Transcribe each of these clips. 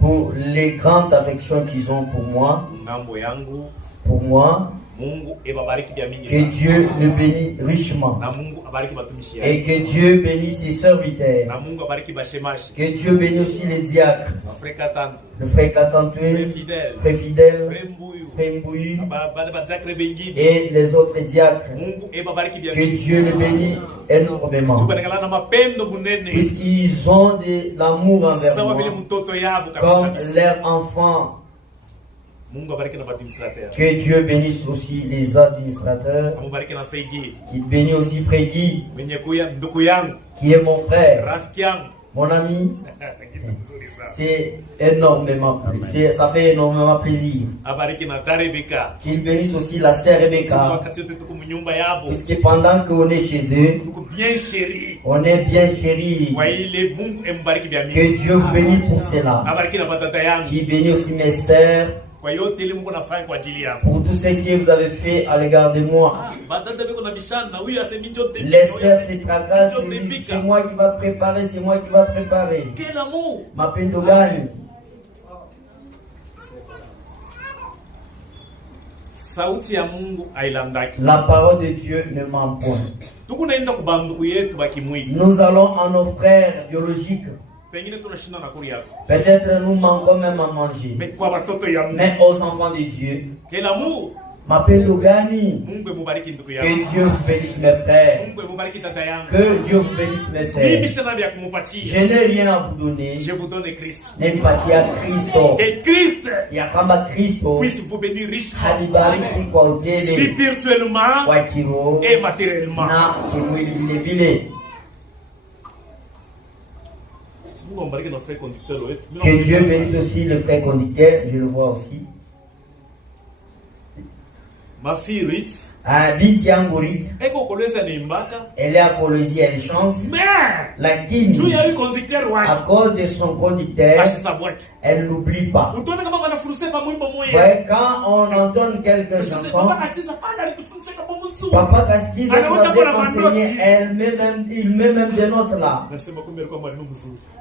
pour les grandes affections qu'ils ont pour moi. Pour moi. Que Dieu le bénisse richement. Et que Dieu bénisse ses serviteurs. Que Dieu bénisse aussi les diacres. Le frère Katantoué, frère Fidèle, frère Mbouyu et les autres diacres. Que Dieu les bénisse énormément. Puisqu'ils ont de l'amour envers moi. Comme leurs enfants. Que Dieu bénisse aussi les administrateurs. Qu'il bénisse aussi Frère Guy, qui est mon frère, mon ami. C'est énormément, ça fait énormément plaisir. Qu'il bénisse aussi la sœur Rebecca. Parce que pendant qu'on est chez eux, on est bien chéris. Que Dieu vous bénisse pour cela. Qu'il bénisse aussi mes sœurs. Pour tout ce que vous avez fait à l'égard de moi. Les sœurs se tracassent, c'est moi qui va préparer, c'est moi qui va préparer. Quel amour! Ma pendogani. La parole de Dieu ne ment point. Nous allons à nos frères biologiques. Peut-être nous manquons même à manger. Mais aux enfants de Dieu, m'appelle Logani. Que Dieu vous bénisse mes frères. Que Dieu vous bénisse mes sœurs. Je n'ai rien à vous donner. Je vous donne Christ. N'empathie à Christo. Et Christ puisse vous bénir richement, spirituellement et matériellement. Que Dieu bénisse aussi le frère conducteur, je le vois aussi. Ma fille Ruth, elle est à Colosie, elle chante. La Guinée, à cause de son conducteur, elle n'oublie pas. Ouais, quand on entend quelques chansons, Papa Kastiza nous avait enseigné, il met même des notes là.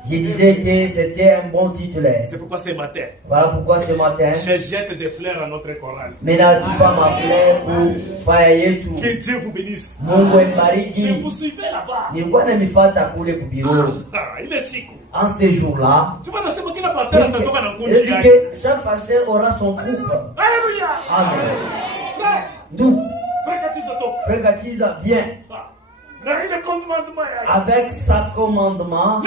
Je disais que c'était un bon titulaire. C'est pourquoi ce matin, voilà pourquoi ce matin, je jette des fleurs à notre chorale. Mais n'a pas ma fleur pour faire tout. Que Dieu vous bénisse. Je vous suivais là-bas. Il est chic. En ces jours-là, tu vas danser pour qu'il a pasteur à que chaque pasteur aura son groupe. Alléluia. Amen. Frère. D'où? Frère Katiza, viens. Avec sa commandement,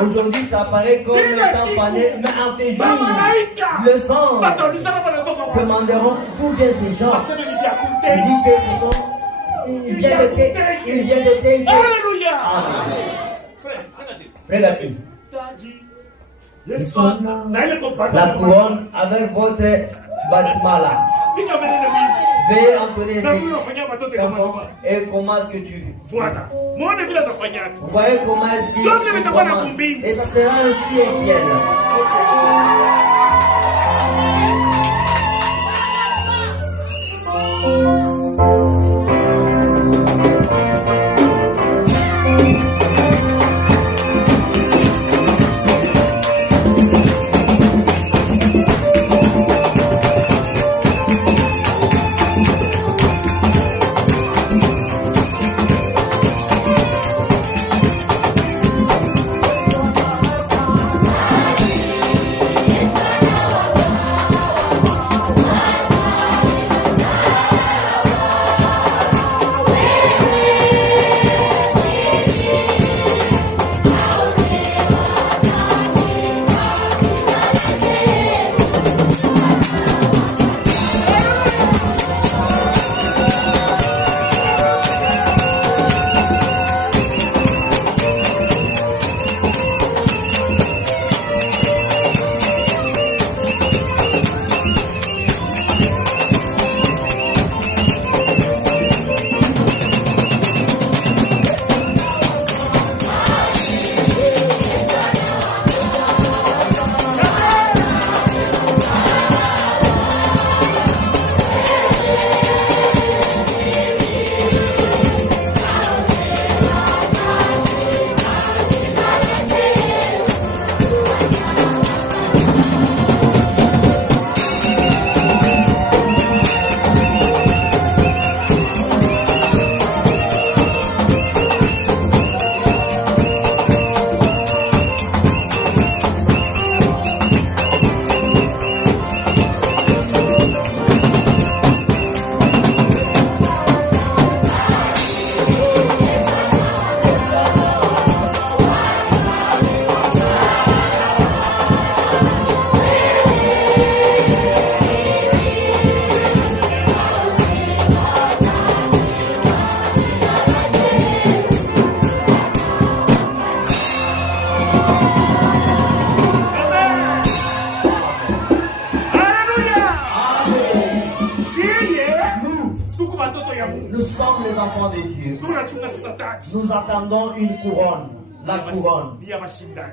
aujourd'hui ça paraît comme le campagne, mais en ces jours, les anges demanderont d'où viennent ces gens. Il dit que ce sont, il vient de tel. Alléluia. Frère Katiza, la couronne avec votre bâtiment là. Veuillez entonner ces chansons et comment est-ce que tu voilà. Vous voyez comment est-ce qu'il et ça sera ainsi et ciel. les enfants de Dieu, nous attendons une couronne. La couronne,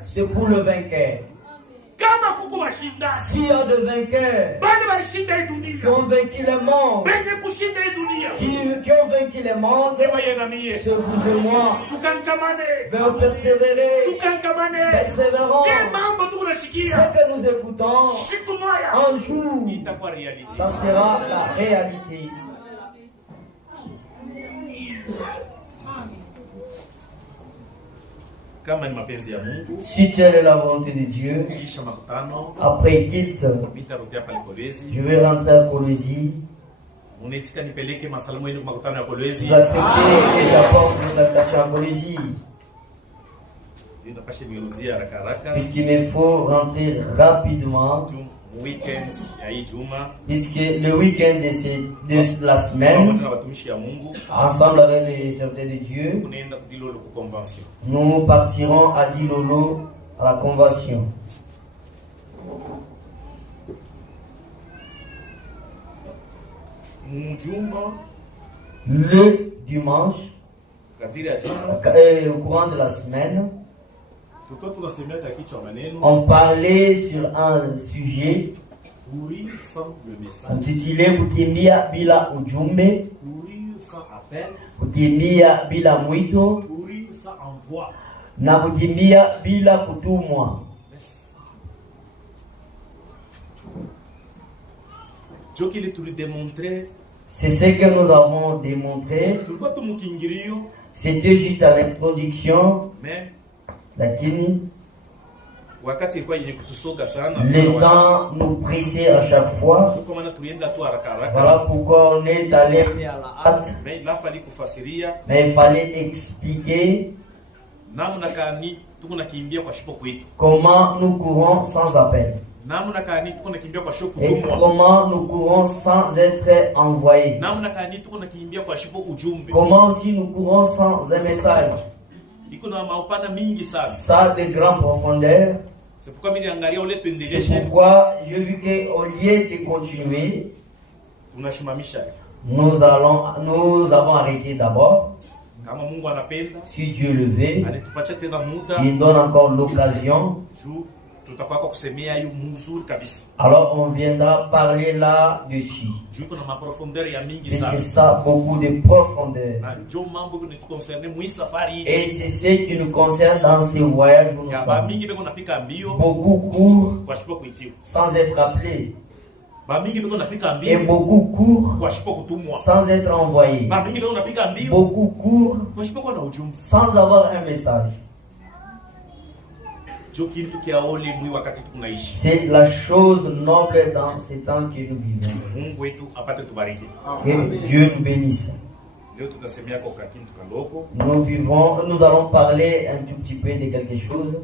c'est pour le vainqueur. S'il y a de vainqueurs qui ont vaincu le monde, qui ont vaincu le monde, c'est vous et moi. Veut persévérer, persévérons. Ce que nous écoutons, un jour, ça sera la réalité. Si telle est la volonté de Dieu, après quitte, je vais rentrer à Colosie. Vous acceptez que j'apporte vos salutations à Colosie. Puisqu'il me faut rentrer rapidement. Puisque le week-end de la semaine, ensemble avec les serviteurs de Dieu, nous partirons à Dilolo à la convention. Le dimanche, au courant de la semaine, on parlait sur un sujet intitulé Kukimbia bila ujumbe, kukimbia bila mwito na kukimbia bila kutumwa. C'est ce que nous avons démontré. C'était juste à l'introduction. Lakini le temps nous pressait à chaque fois. Voilà pourquoi on est allé à la hâte. Mais il fallait expliquer comment nous courons sans appel. Et comment nous courons sans être envoyés. Comment aussi nous courons sans un message. Ça a de grandes profondeurs. C'est pourquoi j'ai vu qu'au lieu de continuer, nous avons arrêté d'abord. Si Dieu le veut, il donne encore l'occasion. Alors on viendra parler là-dessus. C'est ça, beaucoup de profondeur. Et c'est ce qui nous concerne dans ce voyage où nous sommes. Beaucoup courent sans être appelés. Et beaucoup courent sans être envoyés. Beaucoup courent sans avoir un message. C'est la chose noble dans ces temps que nous vivons. Que Dieu nous bénisse. Nous allons parler un tout petit peu de quelque chose.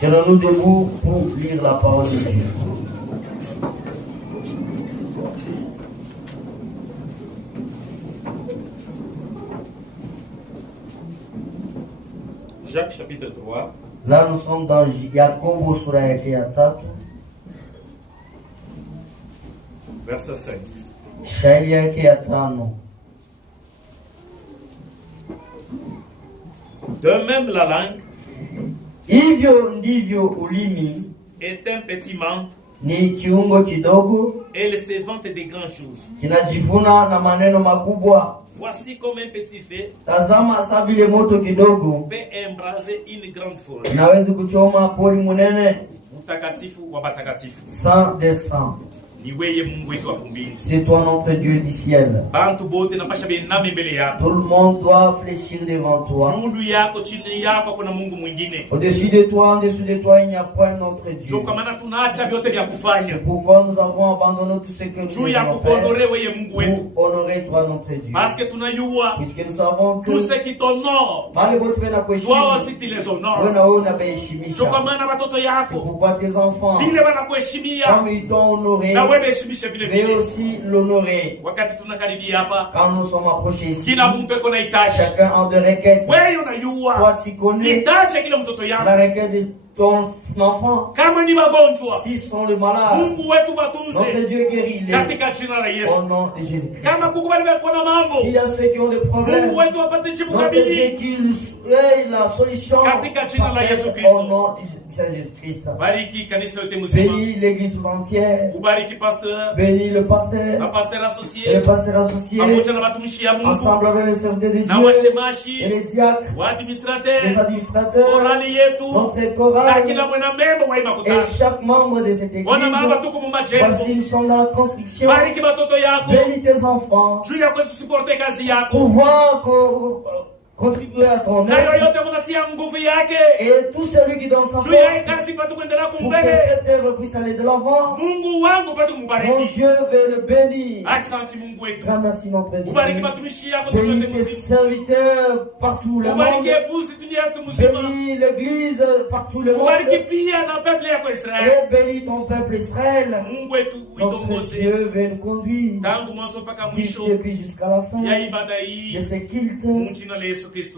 Tenons-nous debout pour lire la parole de Dieu. Jacques chapitre 3. Là nous sommes dans Yakobo sura yake ya 3. Verset 5. Shairi yake ya 5. De même la langue, hivyo ndivyo ulimi, est un petit manque, ni kiungo kidogo, elle se vante des grandes choses. Kinajivuna na maneno makubwa. Voici comme un petit feu, tazama sa vile moto kidogo peut embraser une grande forêt. Inaweza kuchoma pori munene. Mtakatifu wa batakatifu, Saint des saints, c'est toi notre Dieu du ciel. Tout le monde doit fléchir devant toi. Au-dessus de toi, en dessous de toi, il n'y a point notre Dieu. C'est pourquoi nous avons abandonné tout ce que nous devons faire pour honorer toi notre Dieu. Puisque nous savons que tous ceux qui t'honorent, toi aussi tu les honores. C'est pourquoi tes enfants, comme ils t'ont honoré, mais aussi l'honorer. Quand nous sommes approchés ici, chacun a des requêtes. Toi tu connais la requête de ton enfant, s'ils sont le malade, notre Dieu guérit-les au nom de Jésus. S'il y a ceux qui ont des problèmes, notre Dieu qu'il ait la solution au nom de Jésus-Christ. Bénis l'église tout entière. Bénis le pasteur et le pasteur associé, ensemble avec les serviteurs de Dieu et les diacres, les administrateurs, notre chorale et chaque membre de cette église. Voici, nous sommes dans la construction. Bénis tes enfants pour voir contribuer à ton œuvre. Et tout celui qui donne sa force pour que cette œuvre puisse aller de l'avant. Mon Dieu veut le bénir. Grand merci notre Dieu. Bénis tes serviteurs partout le monde. Bénis l'église partout le monde. Et bénis ton peuple Israël. Notre Dieu veut nous conduire depuis jusqu'à la fin de ce culte.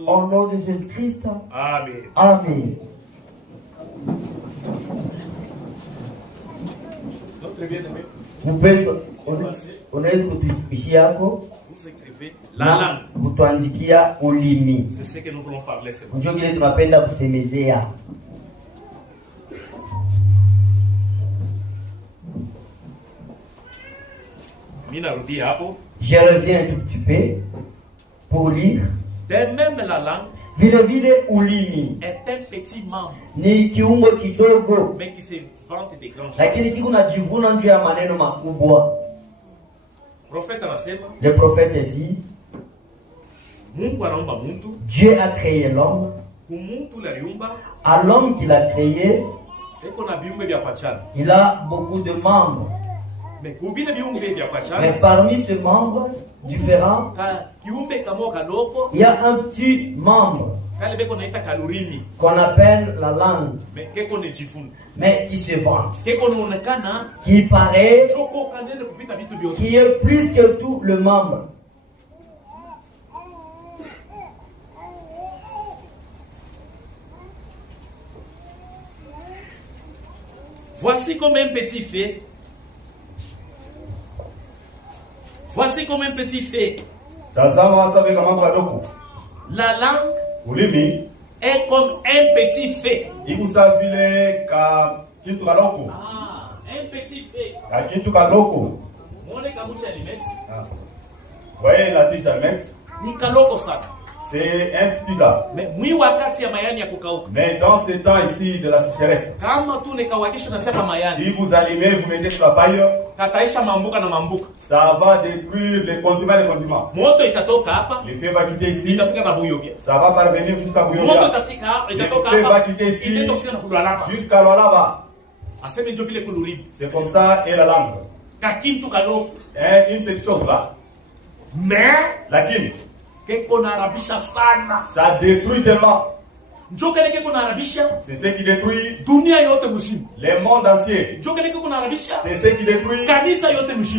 Au nom de Jésus-Christ. Amen. Amen. Notre bien-aimé, unaweza kutushirikishia yako vous écrivez la langue. Kutuandikia ulimi. C'est ce que nous voulons parler. Ndio kile tunapenda kusemezea. Je reviens un tout petit peu pour lire. De même la langue vile vile ulimi est un petit membre, ni kiungo kidogo, mais qui se vante de grandes choses. Lakini kiko najivuna juu ya maneno makubwa. Prophète anasema, le prophète dit, Mungu anaumba mtu, Dieu a créé l'homme, kumuntu l'aliumba, à l'homme qu'il a créé, eko na biumbe vya pachana. Il a beaucoup de membres. Mais kubine biumbe vya pachana, mais parmi ces membres différents, il y a un petit membre qu'on appelle la langue, mais qui se vante, qui paraît, qui est plus que tout le membre. Voici comme un petit fait. Voici comme un petit fait. La langue est comme un petit fait. Un petit fait. Voyez la tige d'almet. C'est un petit là. Mais dans ce temps ici de la sécheresse, si vous allumez, vous mettez sur la paille, ça va détruire les condiments. Le feu va quitter ici, ça va parvenir jusqu'à Bouyoya. Le feu va quitter ici jusqu'à Loalaba. C'est comme ça et la langue. Une petite chose là. Mais la kin, ça détruit tellement. C'est ce qui détruit le monde entier. C'est ce qui détruit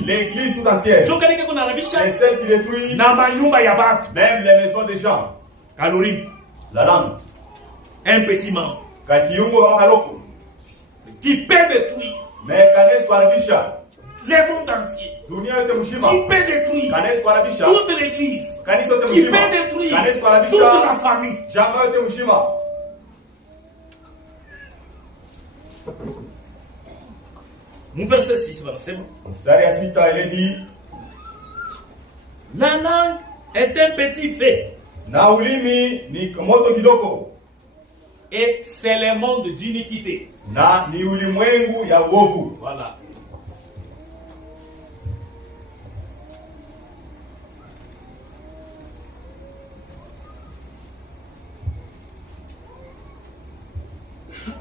l'église tout entière. C'est celle qui détruit même les maisons des gens. La langue, un petit membre qui peut détruire, mais le monde entier, qui peut détruire toute l'église, qui peut détruire toute la famille. Mon verset 6 va dire, la langue est un petit fait. Et c'est le monde d'iniquité. Voilà.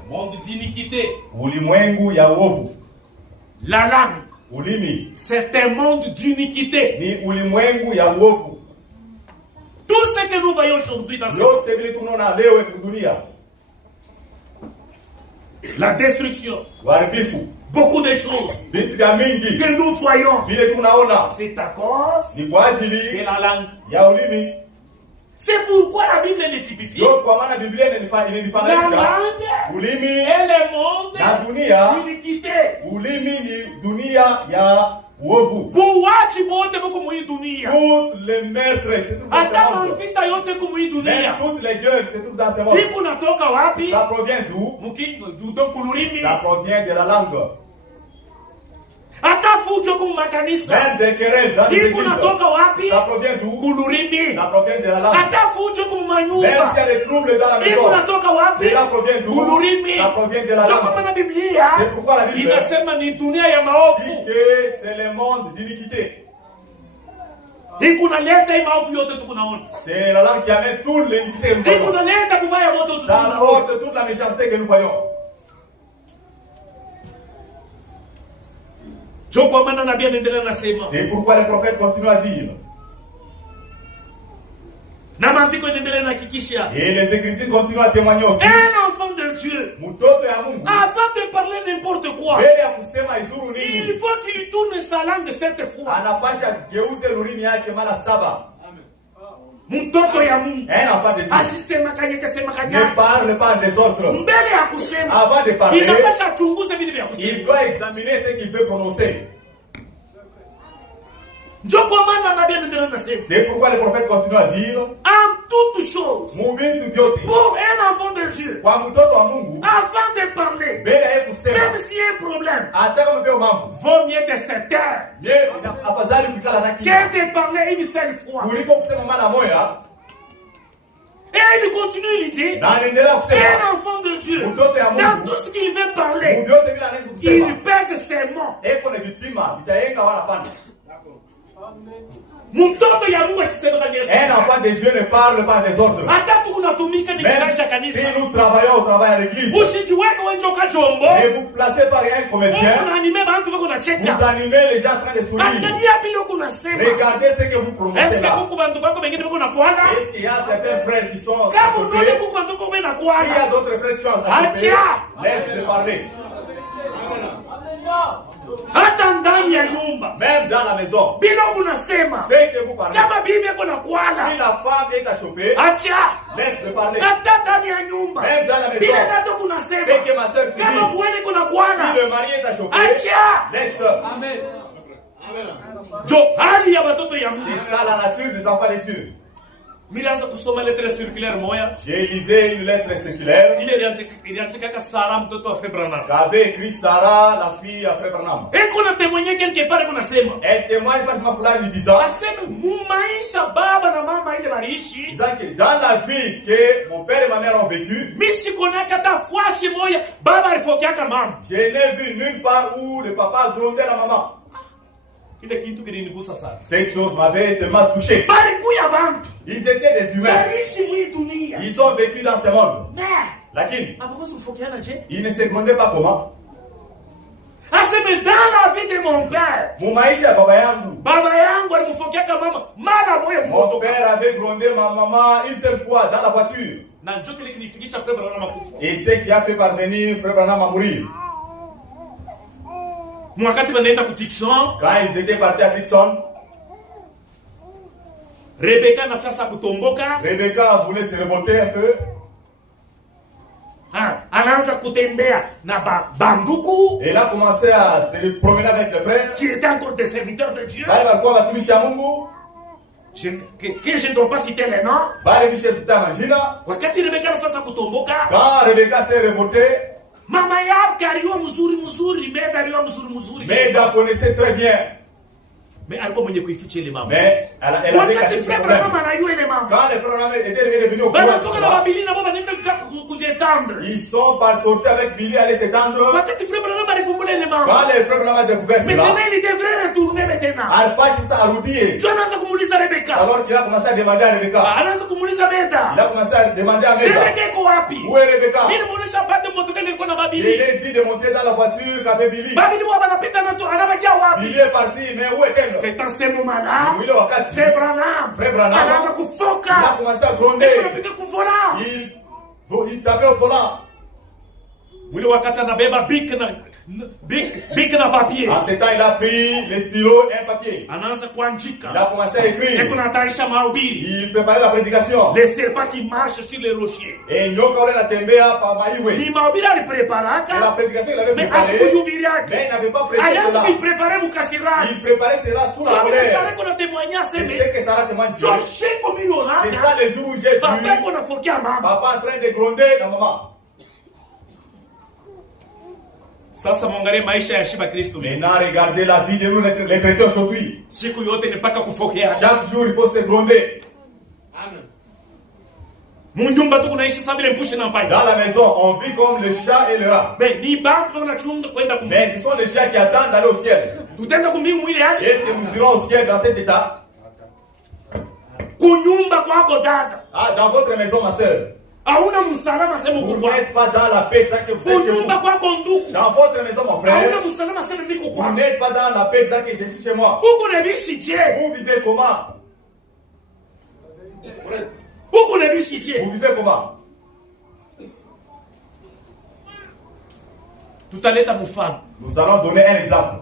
Monde d'iniquité. La langue, c'est un monde d'iniquité. Tout ce que nous voyons aujourd'hui dans cette vie, la destruction, beaucoup de choses que nous voyons, c'est à cause de la langue. C'est pourquoi la Bible est typifiée. Donc kwa maana Biblia inanifananisha ulimi et le monde na dunia. d'iniquité. Ulimi ni dunia ya uovu. Buwaji bote boko mu hii dunia. Toutes les meurtres se trouvent dans ce Hata monde. mafita yote ku mu hii dunia. Même toutes les gueules se trouvent dans ce monde. Hii kunatoka wapi? Ça provient d'où? Donc kulurimi. Ça provient de la langue. Hata fujo ku makanisa. Même des querelles dans les Hii églises. kunatoka wapi? Ça provient d'où? Kulurimi. Ça provient de la langue. Hata fujo ku manyumba. Même s'il y a des troubles dans la Hii maison. kunatoka wapi? Cela provient d'où? Kulurimi. Ça provient de la Joko langue. mana Biblia. C'est pourquoi la Bible Inasema ni dunia ya maovu. dit que c'est le monde d'iniquité. Hii kunaleta hii maovu yote tukunaona. C'est la langue qui amène toute l'iniquité que nous Hii voyons. kunaleta kubaya moto Ça tukunaona. apporte toute la méchanceté que nous voyons. Joko mana nabii anaendelea nasema. C'est pourquoi les prophètes continuent à dire. Na maandiko inaendelea nahakikisha. Et les Écritures continuent à témoigner aussi. Un enfant de Dieu, Mtoto ya Mungu avant de parler n'importe quoi, mbele ya kusema izuru il nini, faut qu'il tourne sa langue 7 fois. anapasha geuze lulimi yake mara 7. Mtoto ya Mungu Un enfant de Dieu asisema kanyeke sema ne kanya parle pas des autres. mbele ya kusema. Avant de parler, Inapasha achunguze vile vya il kusema. doit examiner ce qu'il veut prononcer. Ndio kwa maana nabii anaendelea nasema. C'est pourquoi les prophètes continuent à dire En toute chose, mubintu vyote pour un enfant de Dieu, kwa mtoto wa Mungu avant de parler, mbele ya kusema, même s'il y a un problème, hata kama pia mambo vaut mieux de se taire ye afadhali kuikala na kimya que de parler une seule fois. kuliko kusema mara moja. Et il continue, il dit, Na anaendelea kusema un enfant de Dieu, mtoto ya Mungu dans tout ce qu'il veut parler, vyote vile anaweza kusema il pèse ses mots. eko na vipima vitayenga wala pana. Mtoto ya Mungu asiseme kanisa. Un enfant de Dieu ne parle pas des autres. Hata tunatumika ni Même kanisha kanisa. si nous travaillons au travail à l'église, Usijiweke wewe njoka jombo. et vous placez par un comédien, Mungu ananime bantu bako na vous cheka. animez les gens en train de sourire. Angalia bila kuna sema. Regardez ce que vous prononcez Est-ce que là. kuku bantu bako bengine bako na kuanga? Est-ce qu'il y a certains frères qui sont Kama unaona choqués? kuku bantu bako na S'il y a kuanga. d'autres frères qui sont choqués, Acha. laisse-les parler. Hata ndani ya nyumba. Même dans la maison, Bila kuna sema. ce que vous parlez, Kama bibi yako na si kuanga. la femme est achoppée, Acha. laisse-le parler. Hata ndani ya nyumba. Même dans la maison, Bila nato kuna ce sema. que ma soeur te Kama dit, bwana kuna si kuanga. le mari est achoppé, Acha. laisse. Jo hali ya watoto ya Mungu. C'est ça la nature des enfants de Dieu. Nilianza kusoma lettre circulaire moya. J'ai lisé une lettre circulaire Ile iliandika kaka Sara mtoto wa Februari. qu'avait écrit Sarah, la fille à Frère Branham. Eko na témoigner quelque part kuna sema. Elle témoigne facilement fulani disant Aseme mu maisha baba na mama ile baliishi. que dans la vie que mon père et ma mère ont vécu, Mishi kona kata fwashi moya baba alifokiaka mama. je n'ai vu nulle part où le papa grondait la maman. Ile kitu kilinigusa sana. Cette chose m'avait tellement touché. Balikuya bantu. Ils étaient des humains. Baliishi mu dunia. Ils ont vécu dans ce monde. Mais Lakini, abakozi kufokiana je? ils ne se grondaient pas comment. Aseme dans la vie de mon père. Mu maisha ya baba yangu, Baba yangu alimfokiaka mama mara moya mon moto. père avait grondé ma maman une seule fois dans la voiture. Na njo kile kinifikisha Februari na makufa. Et ce qui a fait parvenir Frère Branham à mourir. Mwakati wanaenda kutikson, Quand ils étaient partis à Dixon, Rebecca nafasa kutomboka, Rebecca voulait se révolter un peu. anaanza kutembea na banduku Elle a commencé à se promener avec les frères. qui étaient encore des serviteurs de Dieu. Bale balikuwa watumishi ya Mungu, Que je ne dois pas citer les noms. bale mishe sikuta majina. Wakati Rebecca nafasa kutomboka, Quand Rebecca s'est révoltée, mama yake aliwa mzuri, Meda aliwa mzuri. Meda connaissait très bien. Mais alikuwa mwenye kuificha ile mama. Mais elle avait caché Wakati ses frère problèmes. mama anajua ile mama. Quand les frères Branham étaient revenus au Bana courant de toka na cela, Biblia na baba nenda kujitendre. ils sont sortis avec Billy aller s'étendre. Wakati frère mama alifumbula ile mama. Quand les frères Branham ont découvert cela, Maintenant il devrait retourner maintenant. Al-Pashi arudie. John anaanza kumuuliza Rebecca. Alors qu'il a commencé à demander à Rebecca. Anaanza kumuuliza Meda. Il a commencé à demander à Meda. Rebecca iko wapi? Où est Rebecca? Nini muonesha bado motoka nilikuwa na Je Biblia. lui ai dit de monter dans la voiture qu'a fait Billy. Biblia bwana anapita na tu anabakia wapi? Billy est parti, mais où est-elle? C'est en ce moment-là. Ile wakati Frère Branham. Frère Branham Anaanza il a kufoka. commencé à gronder. Anapika kuvola. Il tapait au volant. Mwili wakati anabeba bike Bic na papier. En ce temps, il a pris les stylos et un papier. Anaanza kuandika. Il a commencé à écrire. Et kunataisha mahubiri. Il préparait la prédication. Les serpents qui marchent sur les rochers. Et nyoka wale natembea pa maiwe. Ni mahubiri alipreparaka. C'est la prédication qu'il avait mais préparée. Mais il n'avait pas prêché cela. Il préparait mukashirani. Il préparait cela sous la colère. C'est ce que Sarah témoigne. C'est ça les jours où j'ai vu papa en train de gronder na maman. Sasa mwangalie maisha ya Shiba Kristo. Maintenant regardez la vie de nous les chrétiens aujourd'hui. Siku yote ni mpaka kufokea. Chaque jour il faut se gronder. Amen. Munjumba tu kunaishi sawa vile mpushi na mpanya. Dans la maison on vit comme le chat et le rat. Mais ni bantu wanachunga kwenda kumbi. Mais ce sont les chats qui attendent d'aller au ciel. Tutaenda kumbi mwili yani. Est-ce que nous irons au ciel dans cet état? Kunyumba kwako dada. Ah, dans votre maison ma sœur. Vous n'êtes pas dans la paix que vous êtes chez vous. Dans votre maison, mon frère, vous n'êtes pas dans la paix que je suis chez moi. Vous vivez comment? Vous vivez comment? Nous allons donner un exemple.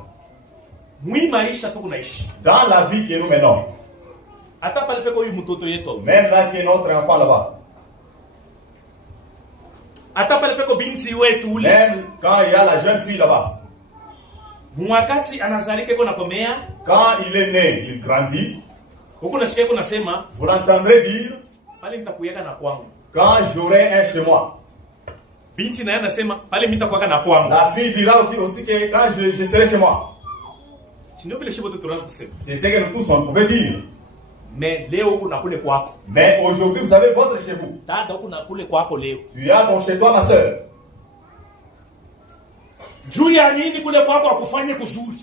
Dans la vie que nous menons, même là que notre enfant là-bas, même quand il y a la jeune fille là-bas, quand il est né, il grandit, vous l'entendrez dire, quand j'aurai un chez moi. La fille dira aussi que quand je serai chez moi. C'est ce que nous tous on pouvait dire. Mais aujourd'hui, vous avez votre chez vous. Tu as ton chez toi, ma soeur.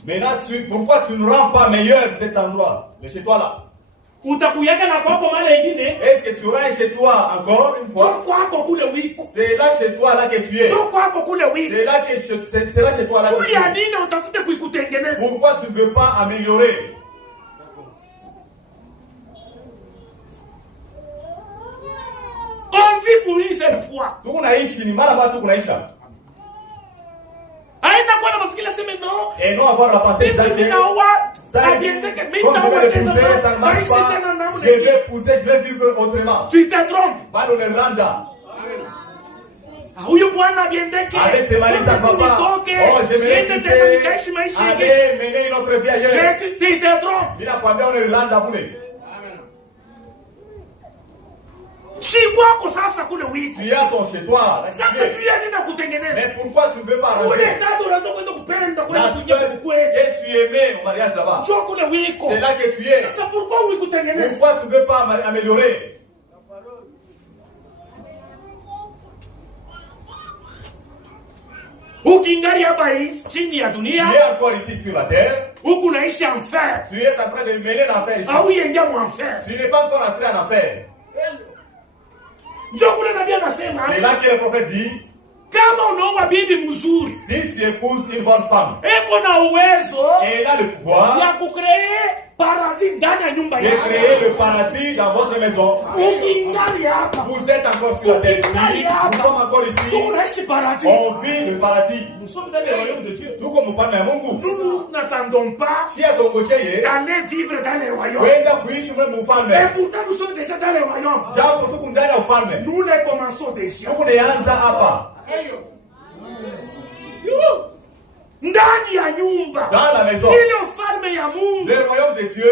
Maintenant, pourquoi tu ne rends pas meilleur cet endroit, le chez toi là? Est-ce que tu auras chez toi encore une fois? C'est là chez toi là que tu es. C'est là chez toi là que tu es. Pourquoi tu ne veux pas améliorer? On vit pour une seule fois. Et non avoir la pensée exagérée. Je vais épouser, je vais vivre autrement. Tu te trompes. Avec ses maris, sa papa. Oh, j'aimerais aller mener une autre vie ailleurs. Tu te trompes. Il a pas bien en Irlande. Tu as ton chez toi. Mais pourquoi tu ne veux pas arranger? Et tu aimais au mariage là-bas. C'est là que tu es. Pourquoi tu ne veux pas améliorer? Tu es encore ici sur la terre. Tu es en train de mêler l'enfer ici. Tu n'es pas encore entré en enfer. C'est là que le prophète dit, si tu épouses une bonne femme, elle a le pouvoir de créer le paradis dans votre maison. Vous êtes encore sur la terre. Nous sommes encore ici. On vit le paradis. Nous sommes dans le royaume de Dieu. Nous n'attendons pas d'aller vivre dans le royaume. Et pourtant nous sommes déjà dans le royaume. Nous les commençons déjà. Dans la maison, le royaume de Dieu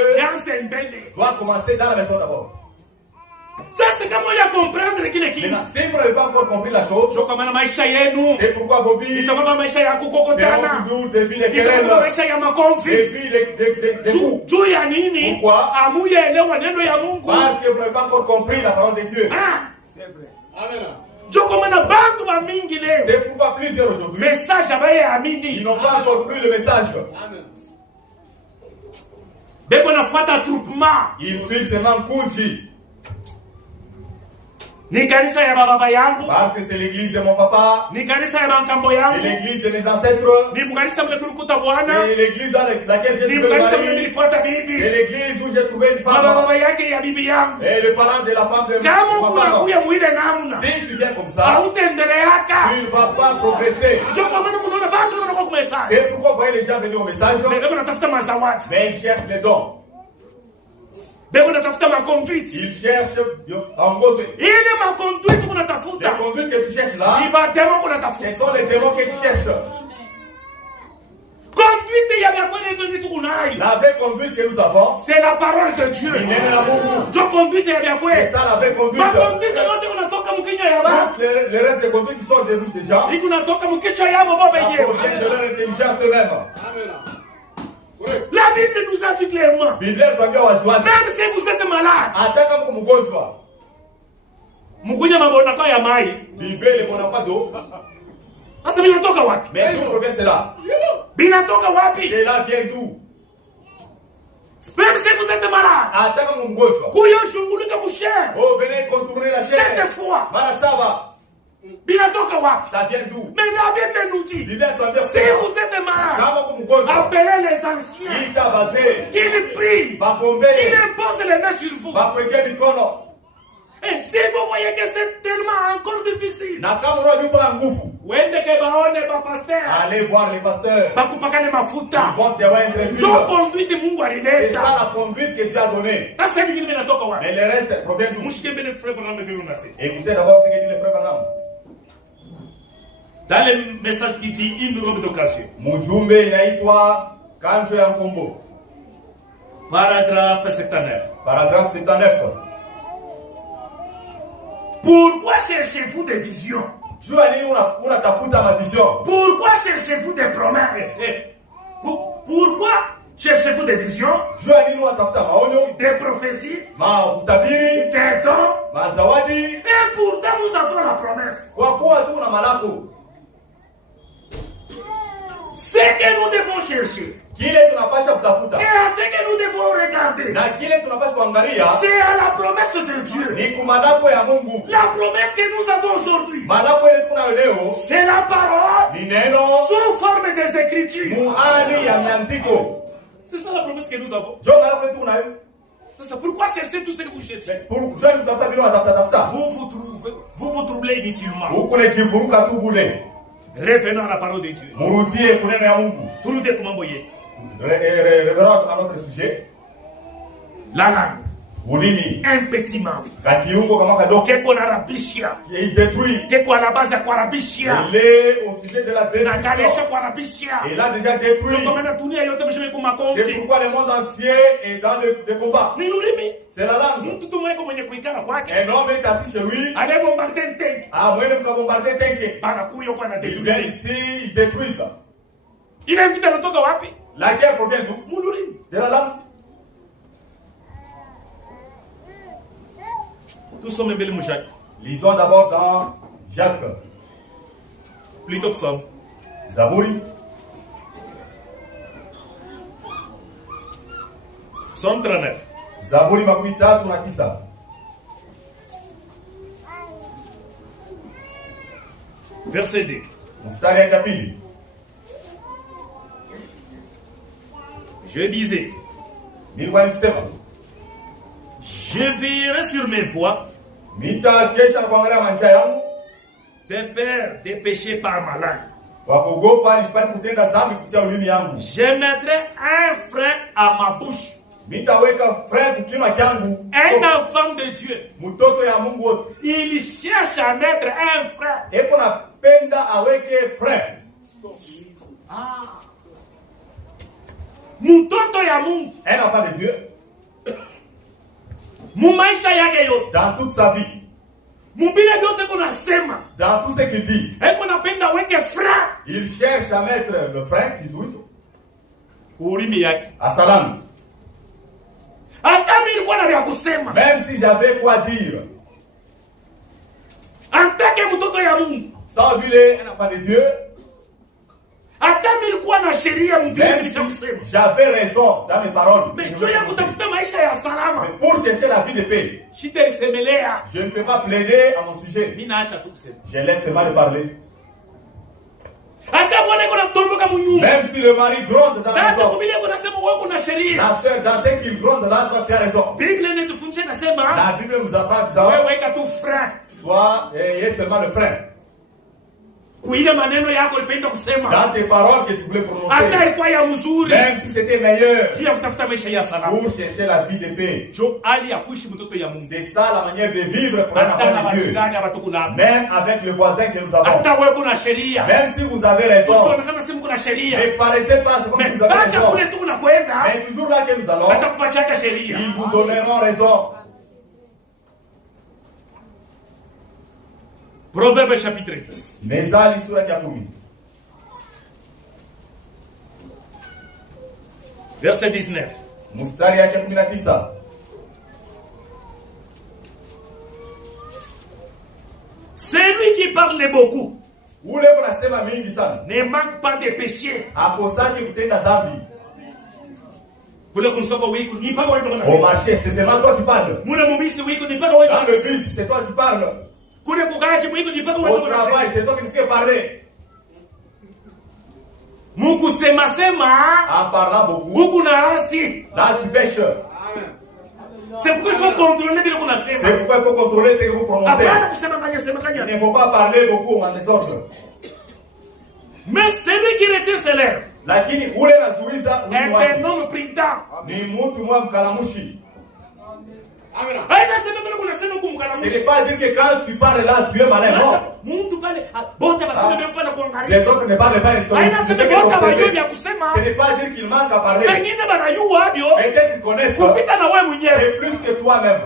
doit commencer dans la maison d'abord. Ça c'est comment il y a comprendre qu'il est qui. Si vous n'avez pas encore compris la chose, c'est pourquoi vos vies seront toujours des vies de querelles, des vies de coups. Pourquoi? Parce que vous n'avez pas encore compris la parole de Dieu. C'est vrai. Amen. C'est pourquoi plusieurs aujourd'hui, ils n'ont pas encore pris le message. Ils suivent seulement Kunji. Parce que c'est l'église de mon papa, c'est l'église de mes ancêtres, c'est l'église dans laquelle j'ai trouvé le mari, c'est l'église où j'ai trouvé une femme, et le parent de la femme de mon papa. Si tu viens comme ça, tu ne vas pas progresser. message. C'est pourquoi vous voyez les gens venir au message. Mais ils cherchent les dons. ma conduite. Ils cherchent en gros. Ma conduite les conduites que tu cherches là, ce sont les démons que tu cherches. La vraie conduite que nous avons, c'est la parole de Dieu. C'est ça la vraie conduite. Le reste des conduites qui sortent des bouches des gens, ça provient de leur intelligence eux-mêmes. La Bible nous a dit clairement, même si vous êtes malade, mukunya mabonako ya mai, buvez les bonaparte d'eau. Asa binatoka wapi? Mais d'où provient cela? Binatoka wapi? Cela vient d'où? Même si vous êtes malade, kuyo shungulika kushare. Oh, venez contourner la chair. 7 fois. Marasaba. Binatoka wapi? Ça vient d'où? Mais la Bible nous dit, si vous êtes malade, appelez les anciens, qu'ils prient, qu'ils imposent les mains sur vous. Et si vous voyez que c'est tellement encore difficile, allez voir les pasteurs. Ils vont te voir introduire. C'est ça la conduite que Dieu a donnée. Mais le reste provient d'où? Écoutez d'abord ce que dit le frère Branham. Dans le message qui dit une robe d'occasion. Mujumbe inaitwa kanjo ya mkombo. Paragraphe 79. Paragraphe 79. Pourquoi cherchez-vous des visions? Pourquoi cherchez-vous des promesses? Pourquoi cherchez-vous des visions? Des prophéties? Des dons? Et pourtant nous avons la promesse. Ce que nous devons chercher, et à ce que nous devons regarder, c'est à la promesse de Dieu. La promesse que nous avons aujourd'hui, c'est la parole sous forme des Écritures. C'est ça la promesse que nous avons. C'est pourquoi chercher tout ce que vous cherchez. Vous vous troublez inutilement. Revenons à la parole de Dieu. Revenons à notre sujet. La langue. Un petit membre. Qui est détruit. Il est au sujet de la destruction. Il a déjà détruit. C'est pourquoi le monde entier est dans des combats. C'est la langue. Un homme est assis chez lui. Il vient ici, il détruit ça. La guerre provient d'où? De la langue. Lisons d'abord dans Jacques. Plutôt psaume. Zabouri. Psaume 39. Zabouri makuita tunakisa. Verset 2. Mstari ya kapili. Je disais, je veillerai sur mes voies de peur de pécher par ma langue. Je mettrai un frein à ma bouche. Un enfant de Dieu, il cherche à mettre un frein. Ah. Mutoto ya Mungu, un enfant de Dieu, dans toute sa vie, dans tout ce qu'il dit, il cherche à mettre le frein à sa langue. Même si j'avais quoi dire, sans vouloir un enfant de Dieu, j'avais raison dans mes paroles. Mais pour chercher la vie de paix, je ne peux pas plaider à mon sujet. Je laisse seulement le parler. Même si le mari gronde dans la maison, la soeur, dans ce qu'il gronde là, toi tu as raison. La Bible nous apprend ça. Soit, il y a seulement le frein. Dans tes paroles que tu voulais prononcer. Même si c'était meilleur. Pour chercher la vie de paix. C'est ça la manière de vivre pour un enfant de Dieu. Même avec le voisin que nous avons. Même si vous avez raison. Ne paraissez pas comme vous avez raison. Mais toujours là que nous allons, ils vous donneront raison. Proverbe chapitre 10. Mezali sura ya 10. Verset 19. Mstari yake 19. Celui qui parle beaucoup ule unasema mingi sana ne manque pas de péché. Akosaki kutenda dhambi. Kule kunsoko wiko ni paka wewe unasema. Au marché, c'est seulement toi qui parles. Mule mumisi wiko ni paka wewe unasema. Dans le bus, c'est toi qui parles. Kule kukashi wiko ni paka wewe unasema. Au travail, c'est toi qui me fais parler. Mungu sema en parlant beaucoup. Mungu na asi. Là tu pêches. C'est pourquoi il faut contrôler ce que vous avez. C'est pourquoi il faut contrôler ce que vous prononcez. Il ne faut pas parler beaucoup en désordre. Mais celui qui retient ses lèvres lakini ule nazuiza est un homme prudent. Ni mtu mwa mkalamushi. Amen. Ce n'est pas dire que quand tu parles là, tu es malin. Non. Les autres ne parlent pas. Ce n'est pas dire qu'il manque à parler. Peut-être qu'ils connaissent. C'est plus que toi-même.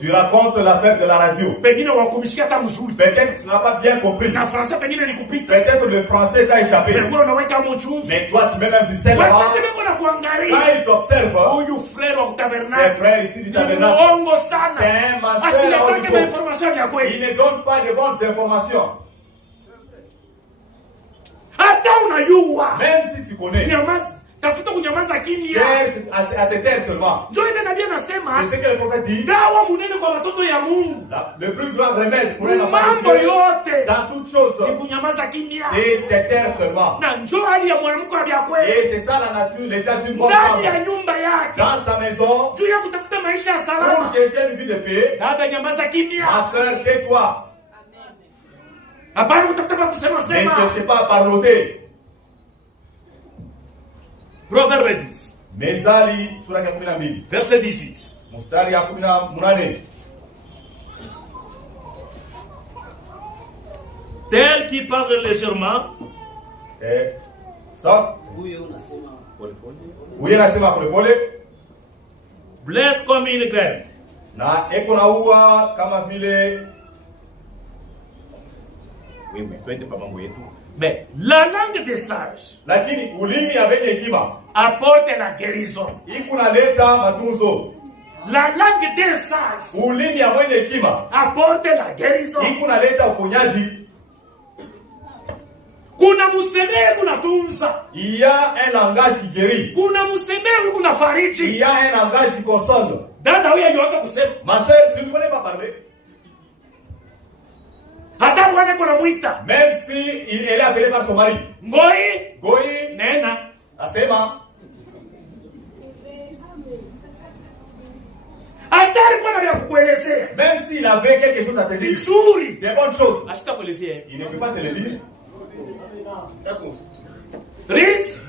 Tu racontes l'affaire de la radio. Peut-être que tu n'as pas bien compris. Peut-être le français t'a échappé. Mais toi tu mets même du sel là. Quand il t'observe, ces frères issus du tabernacle, c'est un menteur. Il ne donne pas de bonnes informations. Même si tu connais, cherche à te taire seulement. C'est ce que le prophète dit. Le plus grand remède pour un enfant de Dieu, dans toute chose, c'est se taire seulement. Et c'est ça la nature, l'état d'une bonne femme. Dans sa maison, pour chercher une vie de paix, ma soeur, tais-toi. Ne cherchez pas à parloter. Proverbe 10. Mezali sura ya 12. Verset 18. Mstari ya 18. Tel qui parle légèrement. Ça. Huyo anasema polepole. Blesse comme une graine. Na eko na ua kama vile. Wewe twende pa mambo yetu. Mais la langue des sages, lakini ulimi ya benye hekima, apporte la guérison. Ikunaleta matunzo. La langue des sages, ulimi ya mwenye hekima, apporte la guérison. Ikunaleta uponyaji. Kuna musemea kuna tunza. Il y a un langage qui guérit. Kuna musemea kuna fariji. Il y a un langage qui console. Dada huyu aliwaka kusema. Ma sœur, tu ne connais pas parler. Même si elle est appelée par son mari. Goi. Nena. Asema. Même s'il avait quelque chose à te dire. Des bonnes choses. Il ne peut pas te le dire. Rit.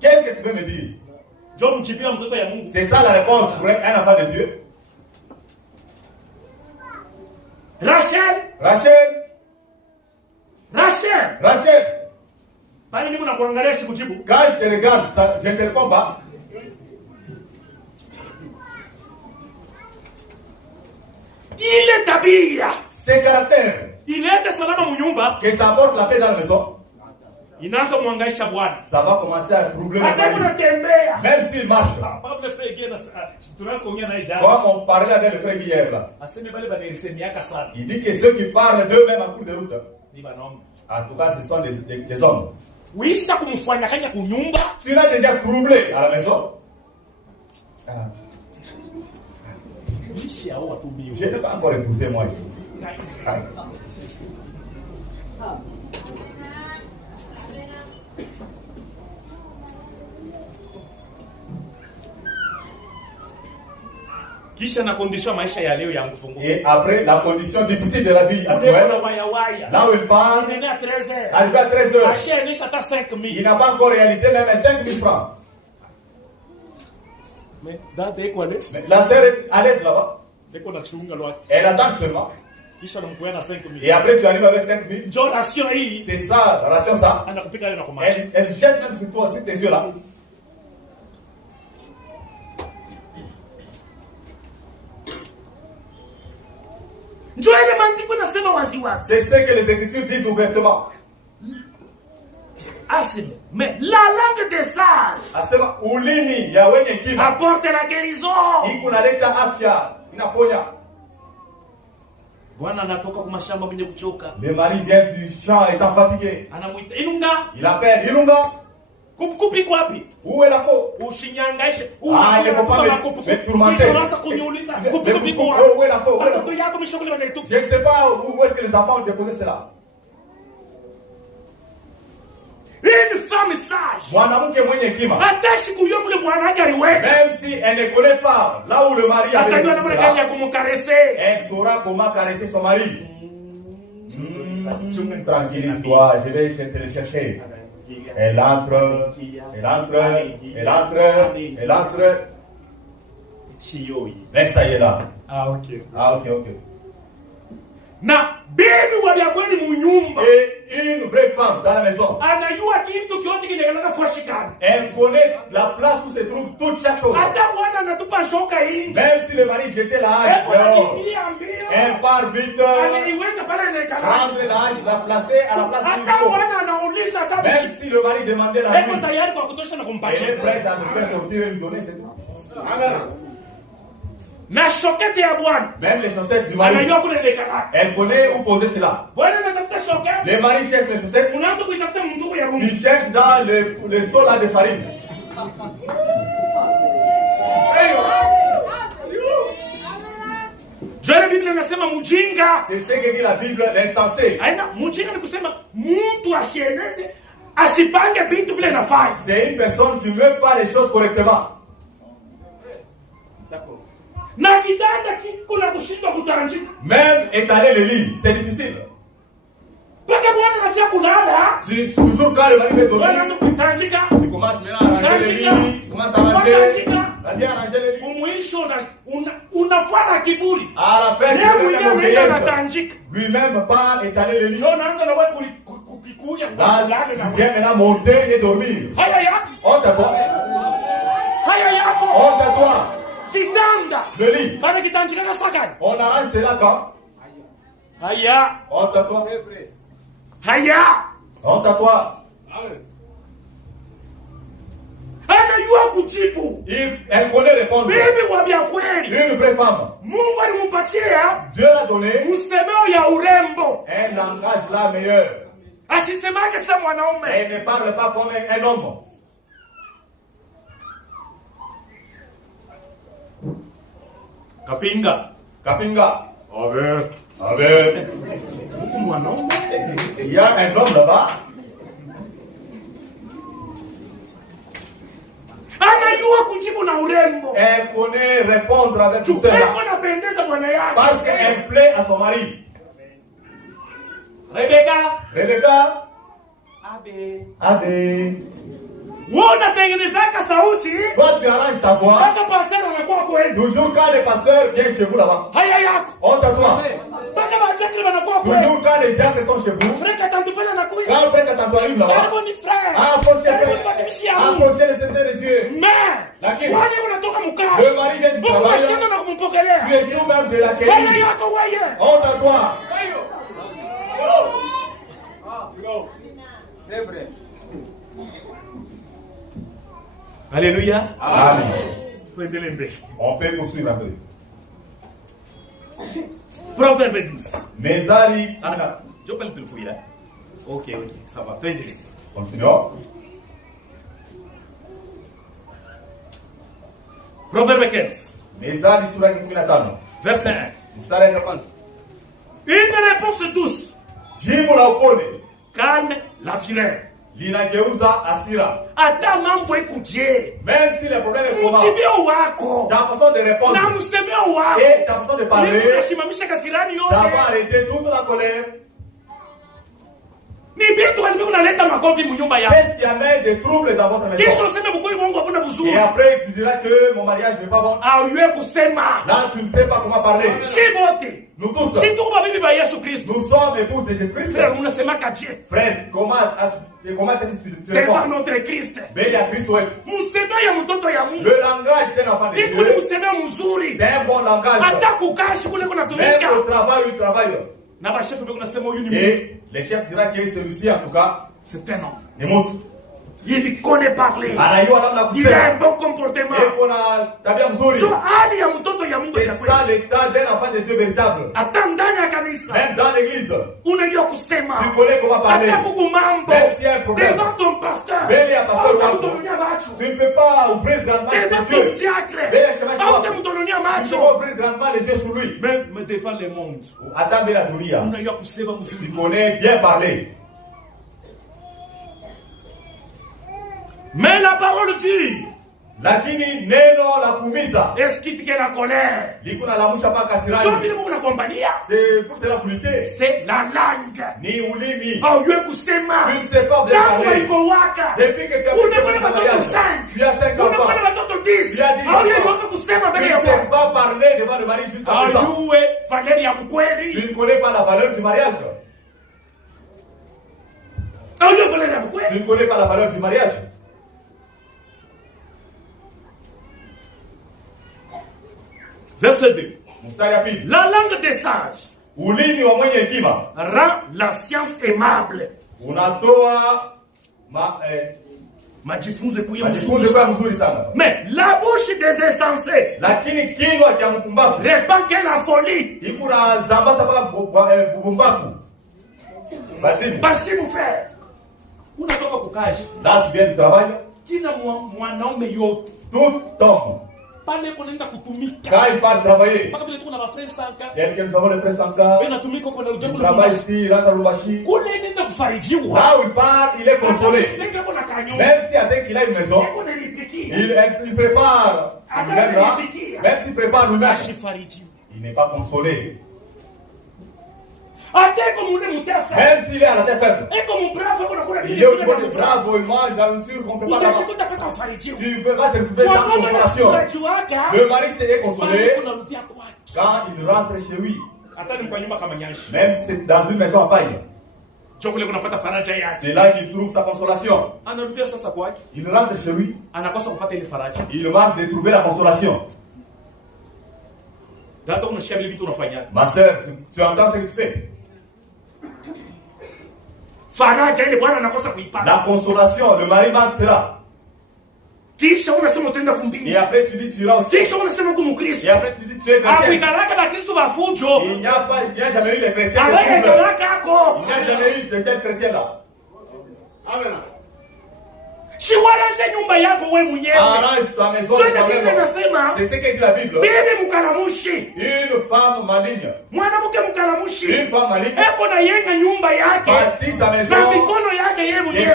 Qu'est-ce que tu veux me dire? C'est ça la réponse pour un enfant de Dieu. Rachel. Quand je te regarde, je ne te réponds pas. Il est tabia. Ses caractères. Il est salama munyumba. Que ça apporte la paix dans la maison. Ça va commencer à troubler le mari. Même s'il marche. Comme on parlait avec le frère hier là. Il dit que ceux qui parlent d'eux-mêmes en cours de route, en tout cas ce sont des hommes. Tu l'as déjà troublé à la maison. Je n'ai pas encore épousé moi ici. Et après, la condition difficile de la vie actuelle, là où il part, arrivé à 13 heures, il n'a pas encore réalisé même 5 000 francs. Mais la sœur est à l'aise là-bas. Elle attend seulement. Et après tu arrives avec 5 000. C'est ça, la ration ça. Elle jette même sur toi, sur tes yeux là. C'est ce que les Écritures disent ouvertement. Mais la langue des sages apporte la guérison. Le mari vient du champ étant fatigué. Il appelle Ilunga. Où est la faute? Il ne faut pas me tourmenter. Où est la faute? Je ne sais pas où est-ce que les enfants ont déposé cela. Une femme sage, même si elle ne connaît pas là où le mari a été, elle saura comment caresser son mari. Tranquillise-toi, je vais te le chercher. Elle entre. Mais ça y est là. Ah ok. Et une vraie femme dans la maison, elle connaît la place où se trouve toute chaque chose. Même si le mari jetait la hache, elle part vite, prendre la hache, la placer à la place où il faut. Même si le mari demandait la nuit, elle est prête à le faire sortir et lui donner cette hache. Même les chaussettes du mari, elle connaît où poser cela. Le mari cherche les chaussettes, il cherche dans le seau là de farine. C'est ce que dit la Bible, l'insensé. C'est une personne qui ne met pas les choses correctement. Même étaler le lit, c'est difficile. Toujours quand le mari veut dormir, tu commences maintenant à ranger le lit, tu commences à ranger, à ranger le lit. À la fin, lui-même pas étaler le lit. Il vient maintenant monter et dormir. Honte à toi. Honte à toi. Le lit. On arrange cela quand? Honte à toi. Honte à toi. Elle connaît répondre. Une vraie femme. Dieu l'a donné un langage là meilleur. Elle ne parle pas comme un homme. Kapinga. Avec. Il y a un homme là-bas. Elle connaît répondre avec tout cela. Parce qu'elle plaît à son mari. Rebecca. Abe. Toi tu arranges ta voix. Toujours quand le pasteur vient chez vous là-bas. Honte à toi. Toujours quand les diacres sont chez vous. Quand frère Katanto arrive là-bas. Approchez le Seigneur de Dieu. Laquelle? Le mari vient du travail. Tu es sûr même de l'accueillir. Honte à toi. C'est vrai. Alléluia. Amen. On peut poursuivre un peu. Proverbe 12. Mezali. Je peux le fouiller. Ok, ça va. Continuons. Proverbe 15. Mezali sura 15. Verset 1. Une réponse douce calme la fureur. linageuza hasira. Ata mambo ikujie, même si le problème est comment, mjibio wako, ta façon de répondre, na msemeo wako, et ta façon de parler, unashimamisha kasirani yote, ça va arrêter toute la colère. Ni bitu walimu kunaleta makofi mnyumba yako. Qu'est-ce qui amène des troubles dans votre maison? Kisha useme bukuri Mungu hakuna buzuri. Et après tu diras que mon mariage n'est pas bon. Auye kusema. Là tu ne sais pas comment parler. Shibote. Nous tous. Si tu vas bibi ba Yesu Kristo. Nous sommes épouses de Jésus-Christ. Frère, unasema kaje. Frère, comment tu devant notre Christ. Mbele ya Kristo wetu. Museme ya mtoto ya Mungu. Le langage d'un enfant de Dieu. Iko ni museme mzuri. C'est un bon langage. Hata kukashi kule kuna tumika. Même au travail, il travaille. Na ba chef beko nasema huyu ni Et les chefs diront que celui-ci en tout cas, c'est un homme. Ni mtu. Il connaît parler. Anajua namna kusema. Il a un bon comportement. Iko na tabia nzuri. So hali ya mtoto ya Mungu c'est ça l'état d'un enfant de Dieu véritable. Hata ndani ya kanisa. Même dans l'église. Unajua kusema. Tu connais comment parler. Hata kukumambo. Même s'il y a un problème. Devant ton pasteur. Mbele ya pasteur wako. Tu ne peux pas ouvrir grandement les yeux. Devant ton diacre. Mbele ya shemashi wako. Tu peux ouvrir grandement les yeux sur lui. Même devant le monde. Hata mbele ya dunia. Unajua kusema mzuri. Tu connais bien parler. Mais la parole dit, lakini neno la kuumiza esikitike la colère. Likuna la musha paka sirani. C'est pour cela fulité. C'est la langue. Ni ulimi. Au lieu kusema. Tu ne sais pas bien parler. Depuis que tu as tu as 5 enfants. Tu as 10 enfants. Tu ne sais pas parler devant le mari jusqu'à présent. Tu ne connais pas la valeur du mariage. Tu ne connais pas la valeur du mariage. Verset 2. La langue des sages rend la science aimable. Mais la bouche des insensés répand que la folie. Bashimu frère. Unatoka kukaji. Là tu viens du travail. Kila mwanaume yote. Tout homme. Pale kunaenda kutumika. Quand il part travailler. Paka vile tuko na frère Sanka. Quelqu'un nous avons le frère Sanka. Bena tumika kwa leo tu travaille ici, rentre Lubashi. Kule nenda kufarijiwa. Là où il part, il est consolé. Même si avec il a une maison. Il prépare. Même s'il prépare lui-même. Il n'est pas consolé. Même s'il est à la tête faible. Il est au point de bravo, il mange la nourriture qu'on peut pas avoir. Tu vas te retrouver sans consolation. Le mari s'est consolé quand il rentre chez lui. Même si c'est dans une maison à paille. C'est là qu'il trouve sa consolation. Il rentre chez lui. Il demande de trouver la consolation. Ma soeur, tu entends ce que tu fais? La consolation, le mari manque cela. Et après tu dis tu iras aussi. Et après tu dis tu es chrétien. Il n'y a jamais eu les chrétiens. Il n'y a jamais eu de tels chrétiens là. Amen. Arrange ta maison. C'est ce que dit la Bible. Une femme maligne. Une femme maligne bâtit sa maison de